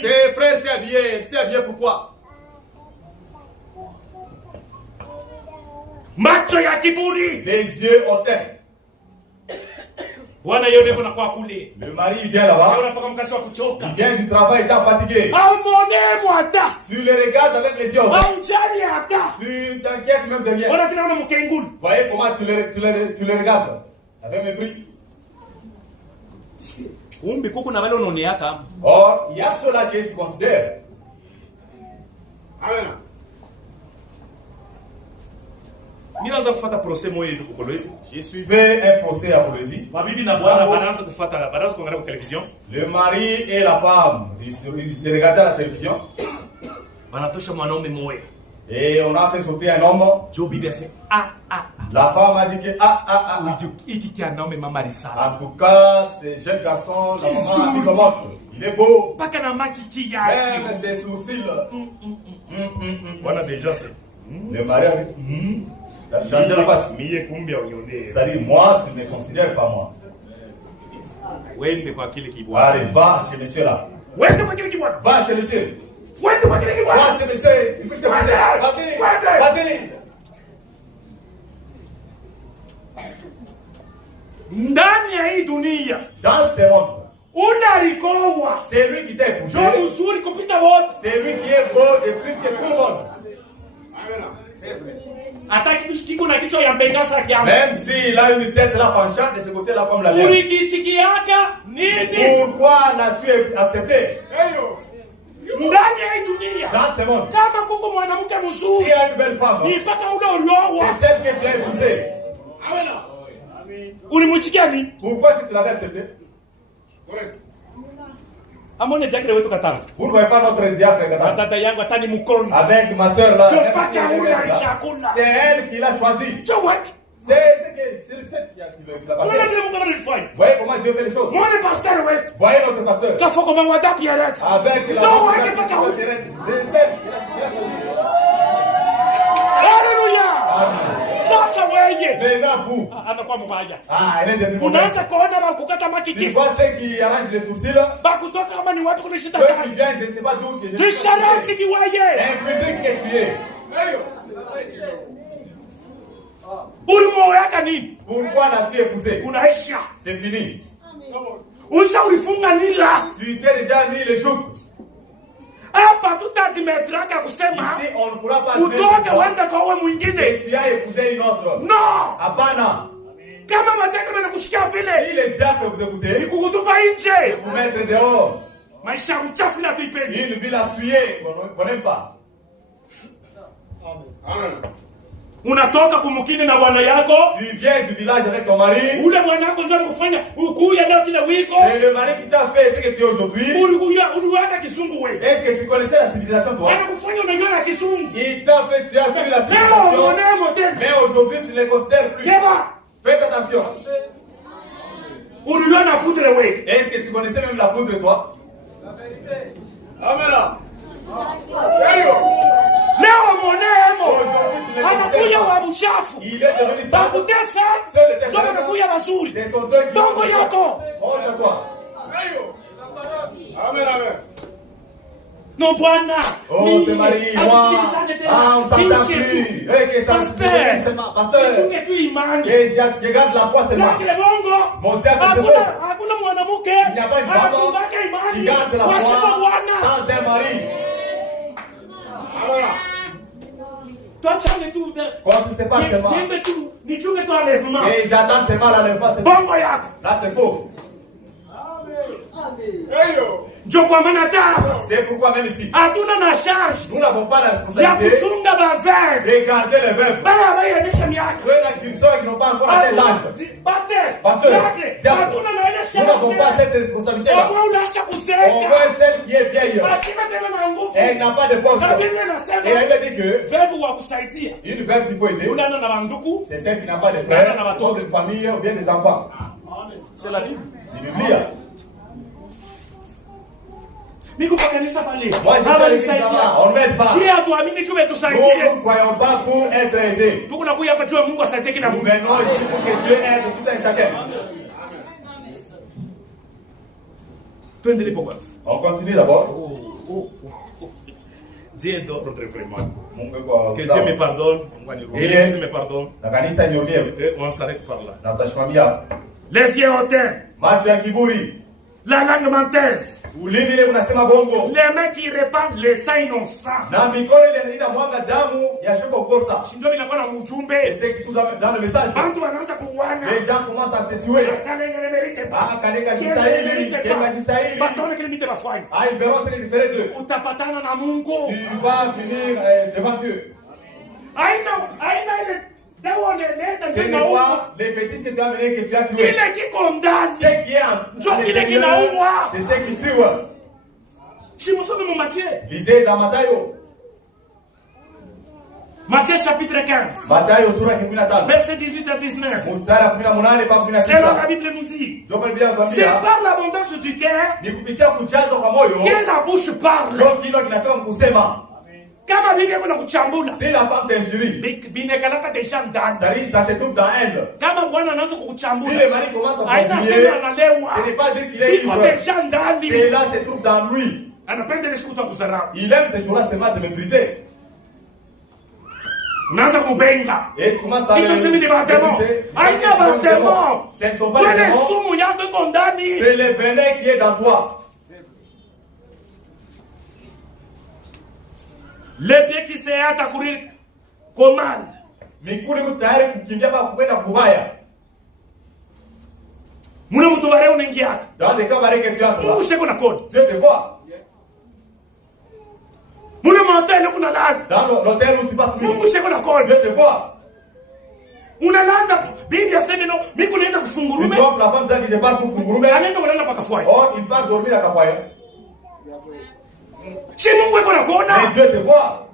Ses frères s'est habillé. Elle s'est habillée pourquoi? Les yeux hautains. Le mari vient là-bas. Il vient du travail, il est fatigué. Tu le regardes avec les yeux. Tu t'inquiètes même de rien. Voyez comment tu le regardes avec mépris. Or, il y a ceux-là que tu considères. Amen. Je suivais un procès à Bolivie. Le mari et la femme, ils regardaient à la télévision. Et on a fait sauter un homme. La femme a dit que en tout cas, ce jeune garçon, la maman, il est beau. Même ses sourcils. Voilà déjà c'est. Le mari a dit il a changé la face. C'est-à-dire, moi, tu ne me considères pas moi. Allez, va chez monsieur là. Va chez monsieur. Va chez monsieur. Vas-y. Dans ce monde, c'est lui qui t'a épousé. C'est lui qui est beau de plus que tout le monde. Même s'il a une tête là penchante de ce côté-là comme la mienne. Pourquoi l'as-tu accepté? Dans ce monde, s'il y a une belle femme, c'est celle que tu as épousée. Pourquoi est-ce que tu l'avais accepté? Vous ne voyez pas notre diable avec ma soeur là. C'est elle qui l'a choisi. C'est celle qui l'a passé. Vous voyez comment Dieu fait les choses. Voyez notre pasteur. Avec la Alléluia. Maintenant vous. Elle est devenue mauvaise. Tu vois ceux qui arrangent les soucis là. Ceux qui viennent, je ne sais pas d'où. Un putain que tu es. Pourquoi l'as-tu épousé? C'est fini. Tu t'es déjà mis les joues. Ici, on ne pourra pas dire que tu as épousé une autre. Non. Abana. Si les diables vous écoutez, vous mettre dehors. Une ville à suyer qu'on n'aime pas. Unatoka kumukini na bwana yako. Tu viens du village avec ton mari. Ule bwana yako ndio anakufanya ukuya leo kila wiki. C'est le mari qui t'a fait ce que tu es aujourd'hui. Uliwaka kisungu wewe. Est-ce que tu connaissais la civilisation toi? Anakufanya unaiona kisungu. Il t'a fait, tu as su la civilisation. Mais aujourd'hui tu ne les considères plus. Faites attention. Uliona poudre wewe. Est-ce que tu connaissais même la poudre toi? Amen. Leo monemo anakuya wa buchafu bakutefa ndio anakuya mazuri dongo yako. Amen, amen. No bwana. C'est Marie, moi. On s'entend plus. Que ça se passe. Pasteur. Que garde la foi, c'est moi. Mon diable, hakuna mwanamke achungake imani kwa shamba bwana. Sans un mari. Toi, tu as le tout. Quand tu sais pas seulement. Et j'attends seulement l'enlèvement. Bongo yak. Là, c'est faux. C'est pourquoi même ici, nous n'avons pas la responsabilité de garder les veuves. Ceux qui n'ont pas encore atteint l'âge. Pasteur, nous n'avons pas cette responsabilité-là. On voit celle qui est vieille. Elle n'a pas de force. Et elle me dit que une veuve qu'il faut aider, c'est celle qui n'a pas de frères, ou de famille, ou bien des enfants. C'est la Bible. La Bible. Niko kwa kanisa pale. On m'aide pas. Si hatuamini tuwe tusaidie. Nous ne croyons pas pour être aidés. Tuko nakuja hapa tuwe Mungu asaidie kila mtu. Nous venons ici pour que Dieu aide tout un chacun. Tuendelee kwa. On continue d'abord. Dieu d'ordre vraiment. Que Dieu me pardonne. Et l'Église me pardonne. Et on s'arrête par là. Les yeux hautains. La langue menteuse. Les mains qui répandent les sangs innocents. kosa. Shinjo binakuwa na ujumbe. Et c'est tout dans le message. Bantu wanaanza kuuana. Les gens commencent à se tuer. Kanenge ne mérite pas. Ah, kanenga jistahili, kanenga jistahili. Bataone kile mite bafanya. Ah, ils verront ce qu'ils feraient d'eux. Utapatana na Mungu. Tu vas finir devant Dieu. Aina ile dawa nenda Ce n'est pas les fétiches que tu as amenés que tu as tué. Kile kiko ndani. Ce qui est en Njo kile kinaua. c'est ce qui tue. Shimusome mu Matthieu. Lisez dans Matthayo. Matthieu chapitre 15. Matthayo sura 15. Verset 18 à 19. Mstari 18 mpaka 19. C'est là la Bible nous dit. C'est par l'abondance du cœur Ni kupitia kujazwa kwa moyo que la bouche parle. ndio kile kinafika kusema. Kama Biblia kuna kuchambula. Si la femme t'injurie, Binekalaka deja ndani. c'est-à-dire ça se trouve dans elle. Kama Bwana anaanza Si kukuchambula. le mari commence à Aina continuer, sema analewa. ce n'est pas dire qu'il est Iko ivre. deja ndani. Cela se trouve dans lui. Anapenda ile siku kudharau. Il aime ces jours-là seulement de mépriser. Unaanza kubenga. Et tu commences à Hizo simi ni bademo. Aina bademo. Ce ne sont pas Twende les démons, sumu yako iko ndani. c'est le venin qui est dans toi. Le pied qui s'est hâte à courir comment? Mikuli iko tayari kukimbia mpaka kwenda kubaya. Muna mtu wale unaingia. Dans des cas pareils que tu as toi, Mungu sheko na kodi. Dieu te voit. Muna mhotel kuna lala. Dans l'hôtel où tu passes nuit, Mungu sheko na kodi. Dieu te voit. Unalanda Biblia sema no mimi naenda Tu kufungurume. vois la femme dit que je pars pour Fungurume. Anaenda kulala paka fwaya. Or, il part dormir à Kafaya. Si Mungu iko na kuona. Mais Dieu te voit.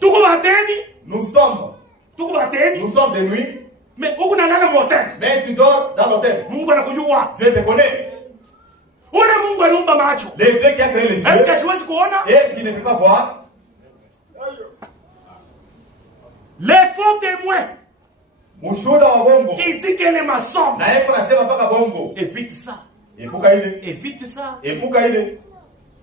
Tuko bateni. Nous sommes de nuit, Mais uko nalala motel. mais tu dors dans l'hôtel. Mungu anakujua. Dieu te connaît. Una Mungu aliumba macho. Le Dieu qui a créé les yeux, Est-ce que siwezi kuona? est-ce qu'il ne peut pas voir? Les faux témoins Mushuhuda wa bongo. qui dit que les maçons. Na yeye anasema mpaka bongo. Évite ça. Epuka ile. Évite ça. Epuka ile.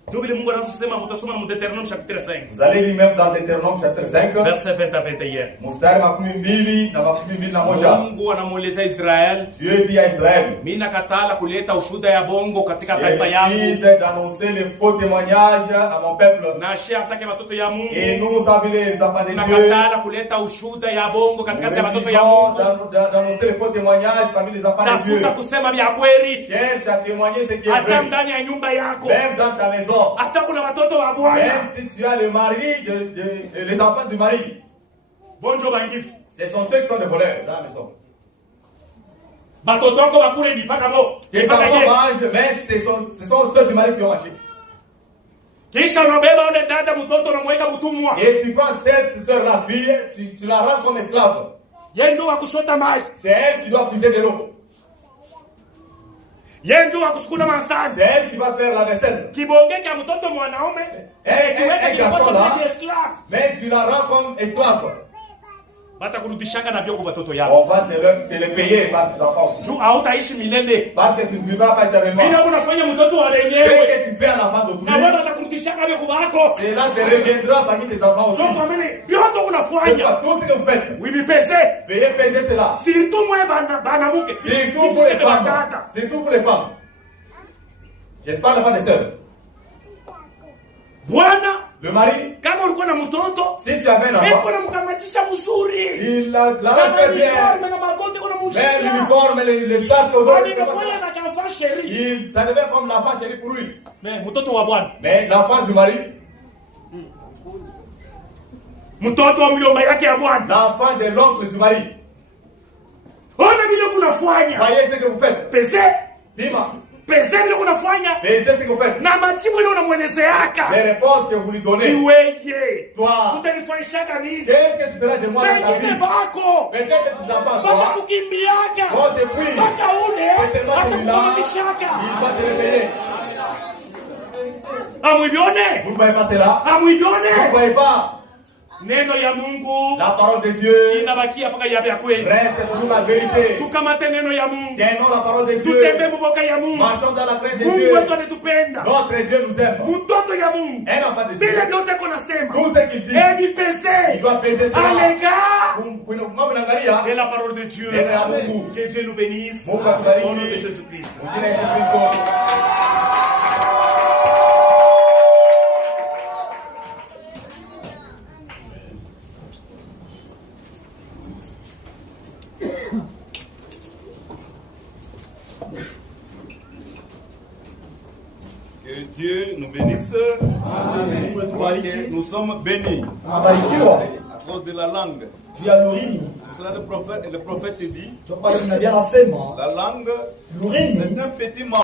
Ndio vile Mungu anasema mtasoma mu Deutéronome chapitre 5. Vous allez lire même dans Deutéronome chapitre 5, Verset 20 à 21. mstari 12 na 21. Mungu anamueleza Israel, Dieu dit à Israël, mimi nakatala kuleta ushuhuda ya bongo katika je taifa yangu. refuse d'annoncer les faux témoignages à mon peuple. Na shia atake watoto ya Mungu. Et nous, les enfants de Dieu, Nakatala kuleta ushuhuda ya bongo katika nous ya watoto ya Mungu. refusons d'annoncer les faux témoignages parmi les enfants de Dieu. Tafuta kusema vya kweli. Cherche à témoigner ce qui est Hata vrai, ndani ya nyumba yako. même dans ta maison. Hata kuna watoto wa Bwana. Même si tu as le mari, les enfants du mari, Bonjo bangifu. ce sont eux qui sont des voleurs dans la maison. Batoto wako bakule mipaka bo. Tes enfants mangent, mais ce sont ceux du mari qui ont mangé. Kisha unabeba ule dada mtoto unamweka butumwa. Et tu prends cette soeur, la fille, tu la rends comme esclave. Yeye ndio wa kushota maji. C'est elle qui doit puiser de l'eau. Yeye ndio wa kusukuna mansani. C'est elle qui va faire la vaisselle. Kibonge cha mtoto mwanaume. Kiweka kinakosa kuwa esclave. Mais tu la rends comme esclave. Batakurudishaka na byoko batoto yako. On va te le payer par tes enfants aussi. Juu hautaishi milele. Parce que tu ne vivras pas éternellement. Bila unafanya mtoto wa Ce lenyewe. que tu fais à l'enfant d'autrui, Na wewe batakurudishaka byoko bako. cela te reviendra parmi tes enfants aussi. Juu kwa mimi byoto C'est unafanya. pas tout ce que vous faites. Oui bipese. Veuillez peser cela. Surtout moi banamuke. Surtout pour les femmes. Surtout pour les femmes. Je ne parle pas des sœurs. Bwana, Le mari, kama ulikuwa na mtoto, si tu avais un enfant, eko namkamatisha mzuri. il la fait bien. Na magoti kuna Mais mshika. l'uniforme, les sacs au dos, Alifanya na kafa sheri. ça devait comme l'enfant chéri pour lui. Mais mtoto wa Bwana, Mais l'enfant du mari, mtoto wa mjomba yake ya Bwana. l'enfant de l'oncle du mari, Ona vile kunafanya. voyez ce que vous faites. Pese, Pima, pese vile kunafanya. pesez ce que vous faites. Na majibu ile unamwelezeaka. Les réponses que vous lui donnez. Iweye. Toi, Utanifanyishaka nini? qu'est-ce que tu feras de moi dans ta Pengine vie? bako. Peut-être que tu n'as pas Bata toi. kukimbiaka. On te prie. Bata une. Certainement Bata celui-là, kukamatishaka. il va te réveiller. Amwibione. Vous ne voyez pas cela? Vous ne Amwibione. voyez pas? Neno ya Mungu La parole de Dieu inabakia mpaka yabe ya kweli. reste toujours la vérité. Tukamate neno ya Mungu. Tenons la parole de Dieu. Tutembe muboka ya Mungu. Marchons dans la crainte de Mungu Dieu. wetu anatupenda. Notre Dieu nous aime. Mtoto ya Mungu. Un enfant de Dieu. Bila vyote kona sema. Tout ce qu'il dit, Ebi il pese. doit peser cela. Alega. Kumwangalia Et la parole de Dieu. neno ya Mungu. Que Dieu nous bénisse. Mungu atubariki. Au nom de Jésus-Christ. Jina Yesu Kristo. Dieu nous bénisse. Amen. Nous sommes bénis. À cause de la langue. C'est cela le prophète dit. La langue, c'est un petit mot.